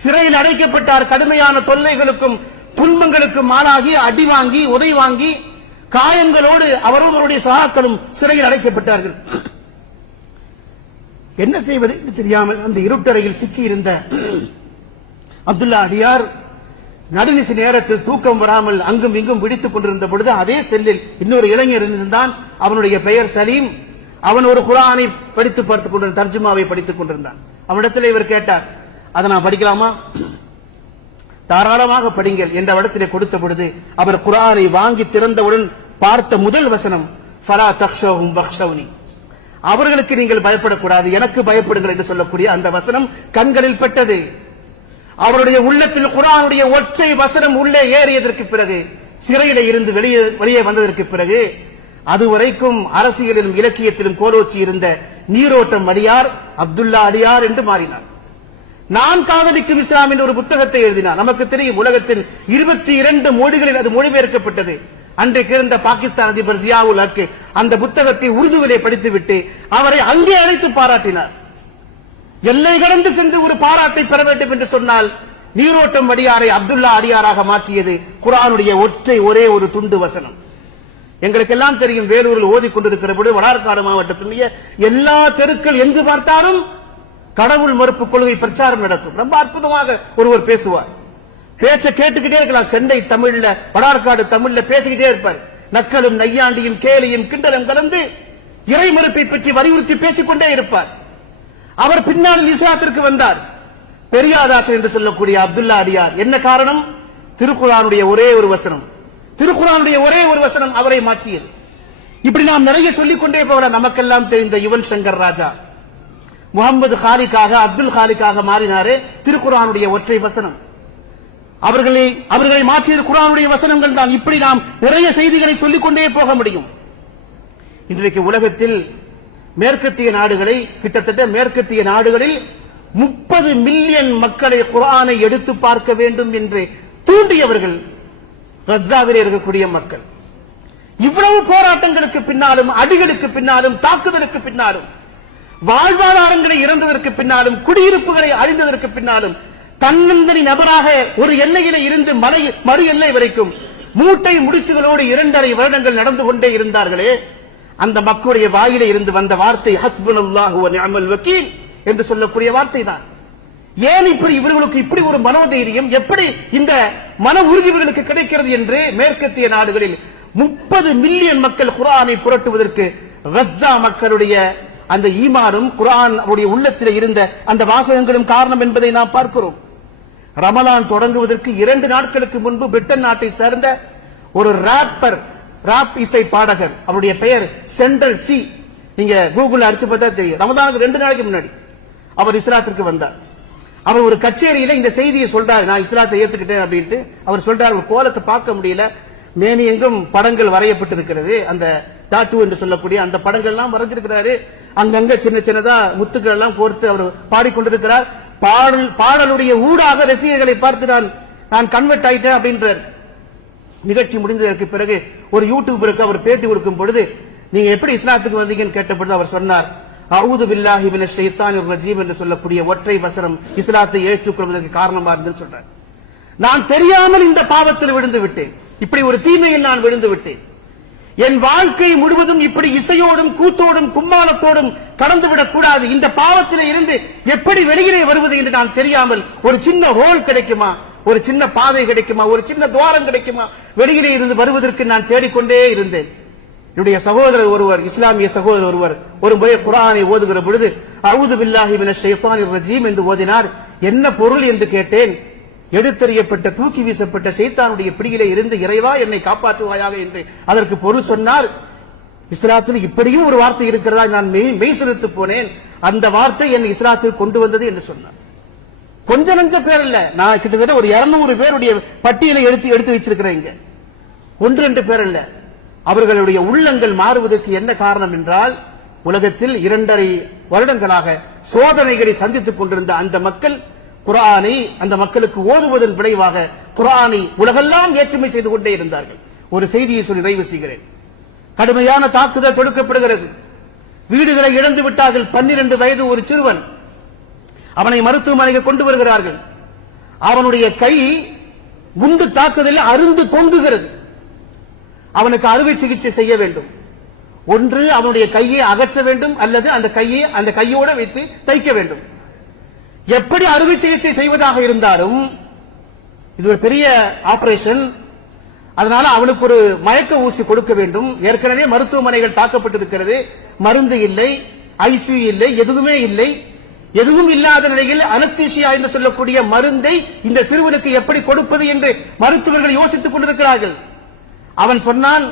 சிறையில் அடைக்கப்பட்டார். கடுமையான தொல்லைகளுக்கும் துன்பங்களுக்கும் ஆளாகி, அடி வாங்கி, உதை வாங்கி, காயங்களோடு அவரும் அவருடைய சகாக்களும் சிறையில் அடைக்கப்பட்டார்கள். என்ன செய்வது என்று தெரியாமல் அந்த இருட்டறையில் சிக்கியிருந்த அப்துல்லா அடியார் நடுநிசி நேரத்தில் தூக்கம் வராமல் அங்கும் இங்கும் விழித்துக் கொண்டிருந்த பொழுது அதே செல்லில் இன்னொரு இளைஞர் இருந்தான். அவனுடைய பெயர் சலீம். அவன் ஒரு குர்ஆனை படித்து பார்த்துக் கொண்டிருந்த தர்ஜுமாவை படித்துக் கொண்டிருந்தான். அவனிடத்தில் இவர் கேட்டார், அதை நான் படிக்கலாமா? தாராளமாக படிங்கள் என்ற இடத்திலே கொடுத்த பொழுது அவர் குர்ஆனை வாங்கி திறந்தவுடன் பார்த்த முதல் வசனம், ஃபலா தக்ஷௌஹும் வக்ஷௌனி, அவர்களுக்கு நீங்கள் பயப்படக்கூடாது, எனக்கு பயப்படுங்கள் என்று சொல்லக்கூடிய அந்த வசனம் கண்களில் பட்டது. அவருடைய உள்ளத்தில் குர்ஆனுடைய ஒற்றை வசனம் உள்ளே ஏறியதற்கு பிறகு, சிறையிலே இருந்து வெளியே வந்ததற்கு பிறகு அதுவரைக்கும் அரசியலிலும் இலக்கியத்திலும் கோலோச்சி இருந்த நீரோட்டம் அடியார் அப்துல்லா அடியார் என்று மாறினார். நான் காதலிக்கும் இஸ்லாம் என்ற ஒரு புத்தகத்தை எழுதினார். நமக்கு தெரியும், உலகத்தின் 22 மொழிகளில் அது மொழிபெயர்க்கப்பட்டது. அன்றைக்கு இருந்த பாகிஸ்தான் அதிபர் ஜியாவுல் ஹக் அந்த புத்தகத்தை உருதுவிலே படித்துவிட்டு அவரை அங்கே அழைத்து பாராட்டினார். எல்லை கடந்து சென்று ஒரு பாராட்டை பெற வேண்டும் என்று சொன்னால் நீரோட்டம் அடியாரை அப்துல்லா அடியாராக மாற்றியது குர்ஆனுடைய ஒரே ஒரு துண்டு வசனம். எங்களுக்கு எல்லாம் தெரியும், வேலூரில் ஓதிக்கொண்டிருக்கிற பொழுது வடார்காடு மாவட்டத்தினுடைய எல்லா தெருக்கள் எங்கு பார்த்தாலும் கடவுள் மறுப்பு கொள்கை பிரச்சாரம் நடக்கும். ரொம்ப அற்புதமாக ஒருவர் பேசுவார். பேச்ச கேட்டுக்கிட்டே இருக்கலாம். சென்னை தமிழ்ல, வடார்காடு தமிழ்ல பேசிக்கிட்டே இருப்பார். நக்கலும் நையாண்டியும் கேலியும் கிண்டலும் கலந்து இறை மறுப்பை பற்றி வலியுறுத்தி பேசிக்கொண்டே இருப்பார். அவர் பின்னால் இஸ்லாத்திற்கு வந்தார். பெரியாதாசன் என்று சொல்லக்கூடிய அப்துல்லா அடியார். என்ன காரணம்? திருக்குர்ஆனுடைய ஒரே ஒரு வசனம், திருக்குர்ஆனுடைய ஒரே ஒரு வசனம் அவரை மாற்றியது. இப்படி நாம் நிறைய சொல்லிக் கொண்டே போகலாம். நமக்கெல்லாம் தெரிந்த யுவன் சங்கர் ராஜா முகமது காலிக்காக அப்துல் காலிக்காக மாறினாரே, திருக்குர்ஆனுடைய ஒற்றை வசனம். அவர்களை மாற்றியது குர்ஆனுடைய வசனங்கள் தான். இப்படி நாம் நிறைய செய்திகளை சொல்லிக் கொண்டே போக முடியும். இன்றைக்கு உலகத்தில் மேற்கத்திய நாடுகளை, கிட்டத்தட்ட மேற்கத்திய நாடுகளில் 30 மில்லியன் மக்களை குர்ஆனை எடுத்து பார்க்க வேண்டும் என்று தூண்டியவர்கள் கஸ்ஸாவிலே இருக்கக்கூடிய மக்கள். இவ்வளவு போராட்டங்களுக்கு பின்னாலும், அடிகளுக்கு பின்னாலும், தாக்குதலுக்கு பின்னாலும், வாழ்வாதாரங்களை இழந்ததற்கு பின்னாலும், குடியிருப்புகளை அழிந்ததற்கு பின்னாலும், தன்னந்தனி நபராக ஒரு எல்லையில இருந்து மறு எல்லை வரைக்கும் மூட்டை முடிச்சுகளோடு 2.5 வருடங்கள் நடந்து கொண்டே இருந்தார்களே, அந்த மக்களுடைய வாயிலே இருந்து வந்த வார்த்தை ஹஸ்புனல்லாஹு வ நிஅமல் வக்கீல் என்று சொல்லக்கூடிய வார்த்தை தான். ஏன் இப்படி இவர்களுக்கு இப்படி ஒரு மனோதைரியம், எப்படி இந்த மன உறுதி இவர்களுக்கு கிடைக்கிறது என்று மேற்கத்திய நாடுகளில் 30 மில்லியன் மக்கள் குர்ஆனை புரட்டுவதற்கு கஸ்ஸா மக்களுடைய அந்த ஈமானும் குர்ஆன் உடைய உள்ளத்தில் இருந்த அந்த வாசகங்களும் காரணம் என்பதை நாம் பார்க்கிறோம். ரமலான் தொடங்குவதற்கு 2 நாட்களுக்கு முன்பு பிரிட்டன் நாட்டை சேர்ந்த ஒரு ராப் இசை பாடகர், அவருடைய பெயர் சென்ட்ரல் சி, நீங்க கூகுள் அடிச்சு பார்த்தா தெரியும். ரமலானுக்கு 2 நாளைக்கு முன்னாடி அவர் இஸ்லாத்திற்கு வந்தார். அவர் ஒரு கச்சேரியில இந்த செய்தியை சொல்றாரு, நான் இஸ்லாத்தை ஏத்துக்கிட்டேன் அப்படின்ட்டு. அவர் சொல்றாரு, ஒரு கோலத்தை பார்க்க முடியல, மேனி எங்கும் படங்கள் வரையப்பட்டிருக்கிறது, அந்த டாட்டு என்று சொல்லக்கூடிய அந்த படங்கள் எல்லாம் வரைஞ்சிருக்கிறாரு. அங்கங்க சின்ன சின்னதா முத்துக்கள் எல்லாம் கோர்த்து அவர் பாடிக்கொண்டிருக்கிறார். பாடலுடைய ஊடாக ரசிகர்களை பார்த்து நான் கன்வெர்ட் ஆயிட்டேன் அப்படின்றார். நிகழ்ச்சி முடிந்ததற்கு பிறகு ஒரு யூடியூபருக்கு அவர் பேட்டி கொடுக்கும் பொழுது, நீங்க எப்படி இஸ்லாத்துக்கு வந்தீங்கன்னு கேட்ட பொழுது அவர் சொன்னார், அஊது பில்லாஹி மினஷ் ஷைத்தானிர் ரஜீம் என்று சொல்லக்கூடிய ஒற்றை வசனம் இஸ்லாத்தை ஏற்றுக்கொள்வதற்கு காரணமா இருந்துன்னு சொல்றார். நான் தெரியாமல் இந்த பாவத்தில் விழுந்து விட்டேன், இப்படி ஒரு தீமையில் நான் விழுந்து விட்டேன். என் வாழ்க்கை முழுவதும் இப்படி இசையோடும் கூத்தோடும் கும்மாளத்தோடும் கடந்துவிடக் கூடாது. இந்த பாவத்திலே இருந்து எப்படி வெளியிலே வருவது என்று நான் தெரியாமல், ஒரு சின்ன ஹோல் கிடைக்குமா, ஒரு சின்ன பாதை கிடைக்குமா, ஒரு சின்ன துவாரம் கிடைக்குமா, வெளியிலே இருந்து வருவதற்கு நான் தேடிக்கொண்டே இருந்தேன். என்னுடைய சகோதரர் ஒருவர், இஸ்லாமிய சகோதரர் ஒருவர் ஒரு முறை குர்ஆனை ஓதுகிற பொழுது அஊது பில்லாஹி மினஷ் ஷைத்தானிர் ரஜீம் என்று ஓதினார். என்ன பொருள் என்று கேட்டேன். எடுத்தறியப்பட்ட, தூக்கி வீசப்பட்ட ஷைத்தானுடைய பிடியிலே இருந்து இறைவா என்னை காப்பாற்றுவாயாக என்று அதற்கு பொருள் சொன்னார். இஸ்லாத்தில் இப்படியும் ஒரு வார்த்தை இருக்கிறதா, நான் மெய் சிலிர்த்து போனேன். அந்த வார்த்தை என்னை இஸ்லாத்தில் கொண்டு வந்தது என்று சொன்னார். கொஞ்ச நஞ்ச பேர் இல்ல, நான் கிட்டத்தட்ட ஒரு 200 பேருடைய பட்டியலை எடுத்து வச்சிருக்கிறேன். 1-2 பேர் இல்ல. அவர்களுடைய உள்ளங்கள் மாறுவதற்கு என்ன காரணம் என்றால், உலகத்தில் 2.5 வருடங்களாக சோதனைகளை சந்தித்துக் கொண்டிருந்த அந்த மக்கள் குர்ஆனை அந்த மக்களுக்கு ஓதுவதன் விளைவாக குர்ஆனை உலகெல்லாம் ஏற்றுமை செய்து கொண்டே இருந்தார்கள். ஒரு செய்தியை சொல்லி நிறைவு செய்கிறேன். கடுமையான தாக்குதல் தொடுக்கப்படுகிறது. வீடுகளை இழந்து விட்டார்கள். 12 வயது ஒரு சிறுவன், அவனை மருத்துவமனைக்கு கொண்டு வருகிறார்கள். அவனுடைய கை குண்டு தாக்குதலில் அருந்து தொங்குகிறது. அவனுக்கு அறுவை சிகிச்சை செய்ய வேண்டும். ஒன்று அவனுடைய கையை அகற்ற வேண்டும், அல்லது அந்த கையோடு வைத்து தைக்க வேண்டும். எப்படி அறுவை சிகிச்சை செய்வதாக இருந்தாலும் இது ஒரு பெரிய ஆபரேஷன். அதனால அவனுக்கு ஒரு மயக்க ஊசி கொடுக்க வேண்டும். ஏற்கனவே மருத்துவமனைகள் தாக்கப்பட்டிருக்கிறது. மருந்து இல்லை, ஐசியூ இல்லை, எதுவுமே இல்லை. எதுவும் இல்லாத நிலையில் அனஸ்தீசியா என்று சொல்லக்கூடிய மருந்தை இந்த சிறுவனுக்கு எப்படி கொடுப்பது என்று மருத்துவர்கள் யோசித்துக் கொண்டிருக்கிறார்கள். அவன் சொன்னான்,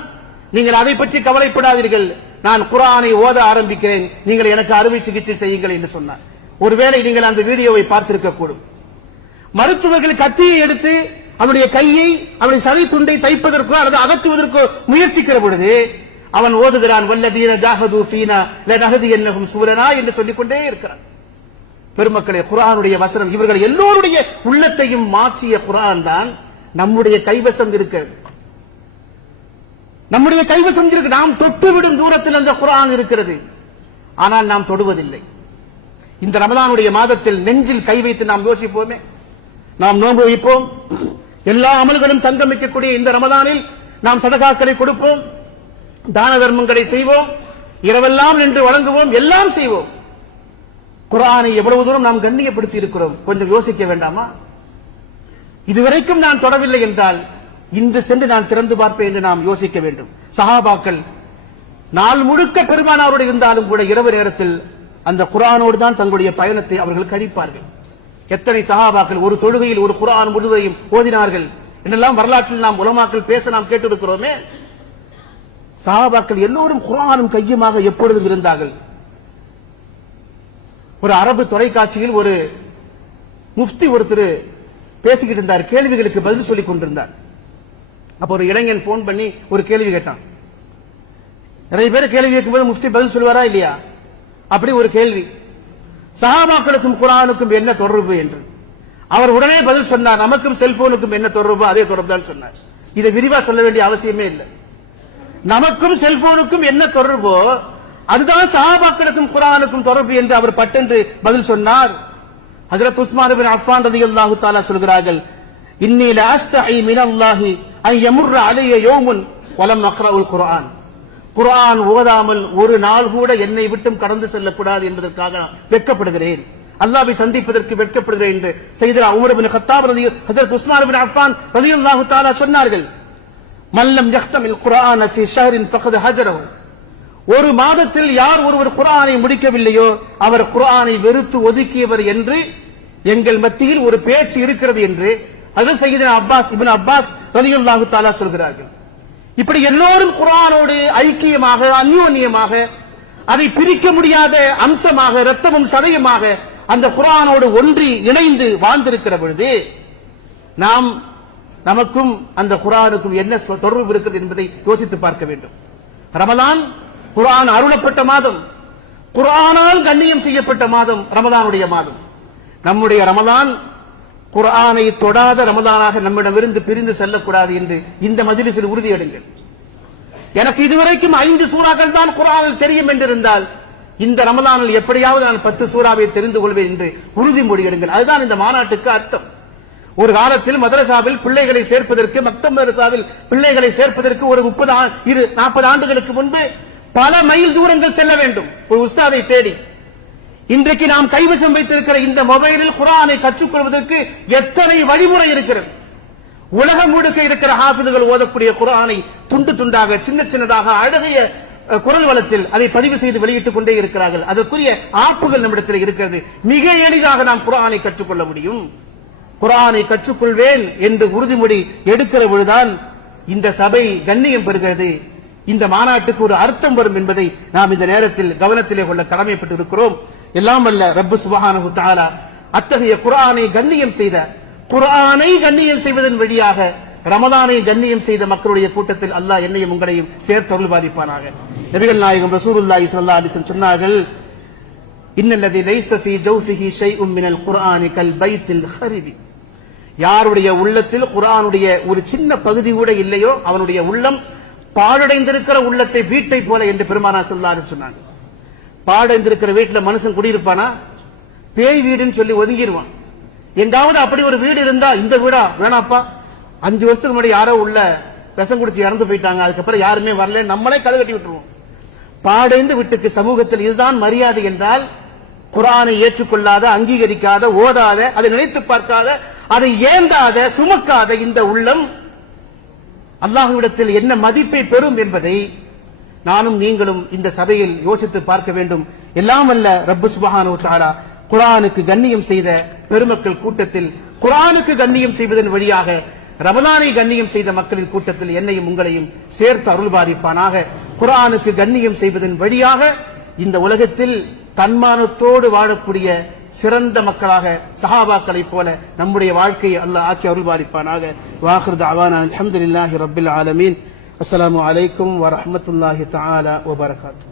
நீங்கள் அதை பற்றி கவலைப்படாதீர்கள், நான் குர்ஆனை ஓத ஆரம்பிக்கிறேன், நீங்கள் எனக்கு அறுவை சிகிச்சை செய்யுங்கள் என்று சொன்னான். ஒருவேளை நீங்கள் அந்த வீடியோவை பார்த்திருக்க கூடும். மருத்துவர்கள் கத்தியை எடுத்து அவனுடைய கையை, அவனுடைய சதை துண்டை தைப்பதற்கோ அல்லது அகற்றுவதற்கோ முயற்சிக்கிற பொழுது அவன் ஓதுகிறான், வல்லதீன ஜாஹது ஃபீனா லனஹதியன்னஹும் சூலனா என்று சொல்லிக்கொண்டே இருக்கிறான். பெருமக்களே, குர்ஆனுடைய வசனம் இவர்கள் எல்லோருடைய உள்ளத்தையும் மாற்றிய குர்ஆன் தான் நம்முடைய கைவசம் இருக்கிறது. நம்முடைய கைவசம் இருக்கு. நாம் தொட்டுவிடும் தூரத்தில் அந்த குர்ஆன் இருக்கிறது. ஆனால் நாம் தொடுவதில்லை. இந்த ரமலானுடைய மாதத்தில் நெஞ்சில் கை வைத்து நாம் யோசிப்போமே. நாம் நோன்பு வைப்போம், எல்லா அமல்களும் சங்கமிக்கக்கூடிய இந்த ரமலானில் நாம் சதகாக்களை கொடுப்போம், தான தர்மங்களை செய்வோம், இரவெல்லாம் நின்று வழங்குவோம், எல்லாம் செய்வோம். குர்ஆனை எவ்வளவு தூரம் நாம் கண்ணியப்படுத்தி இருக்கிறோம், கொஞ்சம் யோசிக்க வேண்டாமா? இதுவரைக்கும் நான் தொடவில்லை என்றால் இன்று சென்று நான் திறந்து பார்ப்பேன் என்று நாம் யோசிக்க வேண்டும். சஹாபாக்கள் நாள் முழுக்க பெருமானாரோடு இருந்தாலும் கூட இரவு நேரத்தில் அந்த குர்ஆனோடு தான் தங்களுடைய பயணத்தை அவர்கள் கழிப்பார்கள். எத்தனை சஹாபாக்கள் ஒரு தொழுகையில் ஒரு குர்ஆன் முழுவதையும் ஓதினார்கள் என்றெல்லாம் வரலாற்றில் நாம் உலமாக்கள் பேச நாம் கேட்டிருக்கிறோமே. சஹாபாக்கள் எல்லோரும் குர்ஆனும் கையுமாக எப்பொழுதும் இருந்தார்கள். ஒரு அரபு தொலைக்காட்சியில் ஒரு முஃப்தி ஒருத்தர் பேசிக்கிட்டு இருந்தார், கேள்விகளுக்கு பதில் சொல்லிக் கொண்டிருந்தார். அப்ப ஒரு இளைஞன் போன் பண்ணி ஒரு கேள்வி கேட்டான். நிறைய பேர் கேள்வி கேட்கும்போது முஃப்தி பதில் சொல்வாரா இல்லையா? அப்படி ஒரு கேள்வி, சஹாபாக்களுக்கும் குர்ஆனுக்கும் என்ன தொடர்பு என்று. அவர் உடனே பதில் சொன்னார், நமக்கும் செல்போனுக்கும் என்ன தொடர்பு, அதே தொடர்பு தான் சொன்னார். இதை விரிவா சொல்ல வேண்டிய அவசியமே இல்லை. நமக்கும் செல்போனுக்கும் என்ன தொடர்போ அதுதான் சஹாபாக்களுக்கும் குர்ஆனுக்கும் தொடர்பு என்று அவர் பட்டென்று பதில் சொன்னார். ஹஜ்ரத் உஸ்மான் இப்னு அஃபான் ரலியல்லாஹு தஆலா சொல்கிறார்கள், இன்னி லா அஸ்தஹி மினல்லாஹி அன் யமுர்ர அலைய யௌமுன் வலம் அக்ரஉல் குர்ஆன். குர்ஆன் ஓதாமல் ஒரு நாள் கூட என்னை விட்டும் கடந்து செல்லக்கூடாது என்பதற்காக வெட்கப்படுகிறேன், அல்லாஹ்வை சந்திப்பதற்கு வெட்கப்படுகிறேன் என்று சையதுனா உமர் இப்னு கத்தாப் ஹஜ்ரத் உஸ்மான் இப்னு அஃபான் ரலியல்லாஹு தஆலா சொன்னார்கள். மல்லம் யஹ்தமில் குர்ஆன ஃபீ ஷஹரின் ஃபகத் ஹஜரஹு. ஒரு மாதத்தில் யார் ஒருவர் குர்ஆனை முடிக்கவில்லையோ அவர் குர்ஆனை வெறுத்து ஒதுக்கியவர் என்று எங்கள் மத்தியில் ஒரு பேச்சு இருக்கிறது என்று ஹஜ்ரத் சையதுனா இப்னு அப்பாஸ் ரலியல்லாஹு தஆலா சொல்கிறார்கள். இப்படி எல்லோரும் குர்ஆனோடு ஐக்கியமாக அந்யோன்யமாக அதை பிரிக்க முடியாத அம்சமாக இரத்தமும் சதையுமாக அந்த குர்ஆனோடு ஒன்றி இணைந்து வாழ்ந்திருக்கிற பொழுது நாம் நமக்கும் அந்த குர்ஆனுக்கும் என்ன தொடர்பு இருக்கிறது என்பதை யோசித்து பார்க்க வேண்டும். ரமலான் குர்ஆன் அருளப்பட்ட மாதம், குர்ஆனால் கண்ணியம் செய்யப்பட்ட மாதம் ரமலானுடைய மாதம். நம்முடைய ரமலான் குர்ஆனை தொடாத ரமலானாக நம்மிடமிருந்து பிரிந்து செல்லக்கூடாது என்று இந்த மஜ்லிஸில் உறுதி எடுங்கள். எனக்கு இதுவரைக்கும் 5 சூறாக்கள் தான் குர்ஆனில் தெரியும் என்றிருந்தால் இந்த ரமலானில் எப்படியாவது நான் 10 சூறாவை தெரிந்து கொள்வேன் என்று உறுதிமொழி எடுங்கள். அதுதான் இந்த மாநாட்டுக்கு அர்த்தம். ஒரு காலத்தில் மதரசாவில் பிள்ளைகளை சேர்ப்பதற்கு, மக்தப் மதரசாவில் பிள்ளைகளை சேர்ப்பதற்கு ஒரு 40 ஆண்டுகளுக்கு முன்பு பல மைல் தூரங்கள் செல்ல வேண்டும் ஒரு உஸ்தாதை தேடி. இன்றைக்கு நாம் கைவசம் வைத்திருக்கிற இந்த மொபைலில் குர்ஆனை கற்றுக்கொள்வதற்கு எத்தனை வழிமுறை இருக்கிறது. உலகம் முழுக்க இருக்கிற ஹாஃபிதுகள் ஓதக்கூடிய குர்ஆனை துண்டு துண்டாக சின்ன சின்னதாக அழகிய குரல் வளத்தில் அதை பதிவு செய்து வெளியிட்டுக் கொண்டே இருக்கிறார்கள். அதற்குரிய ஆப்புகள் நம்மிடத்தில் இருக்கிறது. மிக எளிதாக நாம் குர்ஆனை கற்றுக்கொள்ள முடியும். குர்ஆனை கற்றுக்கொள்வேன் என்று உறுதிமொழி எடுக்கிற பொழுதுதான் இந்த சபை கண்ணியம் பெறுகிறது, இந்த மாநாட்டுக்கு ஒரு அர்த்தம் வரும் என்பதை நாம் இந்த நேரத்தில் கவனத்திலே கொள்ள கடமைப்பட்டு இருக்கிறோம். எல்லாம் வல்ல ரப்பு சுப்ஹானஹு வ தஆலா அத்தகைய குர்ஆனை கண்ணியம் செய்த, குர்ஆனை கண்ணியம் செய்வதன் வழியாக ரமலானை கண்ணியம் செய்த மக்களுடைய கூட்டத்தில் அல்லாஹ் என்னையும் உங்களையும் சேர்த்து அருள்பாலிப்பானாக. நபிகள் நாயகம் ரசூலுல்லாஹி ஸல்லல்லாஹு அலைஹி வஸல்லம் சொன்னார்கள், இன்னல்லதி லைஸ ஃபீ ஜௌஃபிஹி ஷைஉம் மினல் குர்ஆனி கல் பைத்தில் ஹரிபி. யாருடைய உள்ளத்தில் குர்ஆனுடைய ஒரு சின்ன பகுதி கூட இல்லையோ அவனுடைய உள்ளம் பாழடைந்திருக்கிற உள்ளத்தை வீட்டை போல என்று பெருமானார் ஸல்லல்லாஹு அலைஹி வஸல்லம் சொன்னாங்க. பாழடைந்திருக்கிற வீட்டுல மனுஷன் குடியிருப்பானா? பேய் வீடுன்னு சொல்லி ஒதுங்கிடுவான். எங்காவது அப்படி ஒரு வீடு இருந்தா இந்த வீடா வேணாப்பா, 5 வருஷத்துக்கு முன்னாடி யாரோ உள்ள விஷம் குடிச்சு இறந்து போயிட்டாங்க, அதுக்கப்புறம் யாருமே வரல, நம்மளே கதை கட்டி விட்டுருவோம். பாடைந்த வீட்டுக்கு சமூகத்தில் இதுதான் மரியாதை என்றால் குர்ஆனை ஏற்றுக்கொள்ளாத, அங்கீகரிக்காத, ஓதாத, அதை நினைத்து பார்க்காத, அதை ஏந்தாத, சுமக்காத இந்த உள்ளம் அல்லாஹ்விடத்தில் என்ன மதிப்பை பெறும் என்பதை நானும் நீங்களும் இந்த சபையில் யோசித்து பார்க்க வேண்டும். எல்லாம் வல்ல ரப்பு சுப்ஹானஹு வ தஆலா குர்ஆனுக்கு கண்ணியம் செய்த பெருமக்கள் கூட்டத்தில், குர்ஆனுக்கு கண்ணியம் செய்வதன் வழியாக ரமலானை கண்ணியம் செய்த மக்களின் கூட்டத்தில் என்னையும் உங்களையும் சேர்த்து அருள்பாலிப்பானாக. குர்ஆனுக்கு கண்ணியம் செய்வதன் வழியாக இந்த உலகத்தில் தன்மானத்தோடு வாழக்கூடிய சிறந்த மக்களாக சஹாபாக்களைப் போல நம்முடைய வாழ்க்கையை அல்லாஹ் ஆக்கி அருள்பாலிப்பானாக. வாஹிர் தஅவானா அல்ஹம்துலில்லாஹி ரப்பில் ஆலமீன். அஸ்ஸலாமு அலைக்கும் வரஹ்மத்துல்லாஹி தஆலா வபரகாத்துஹு.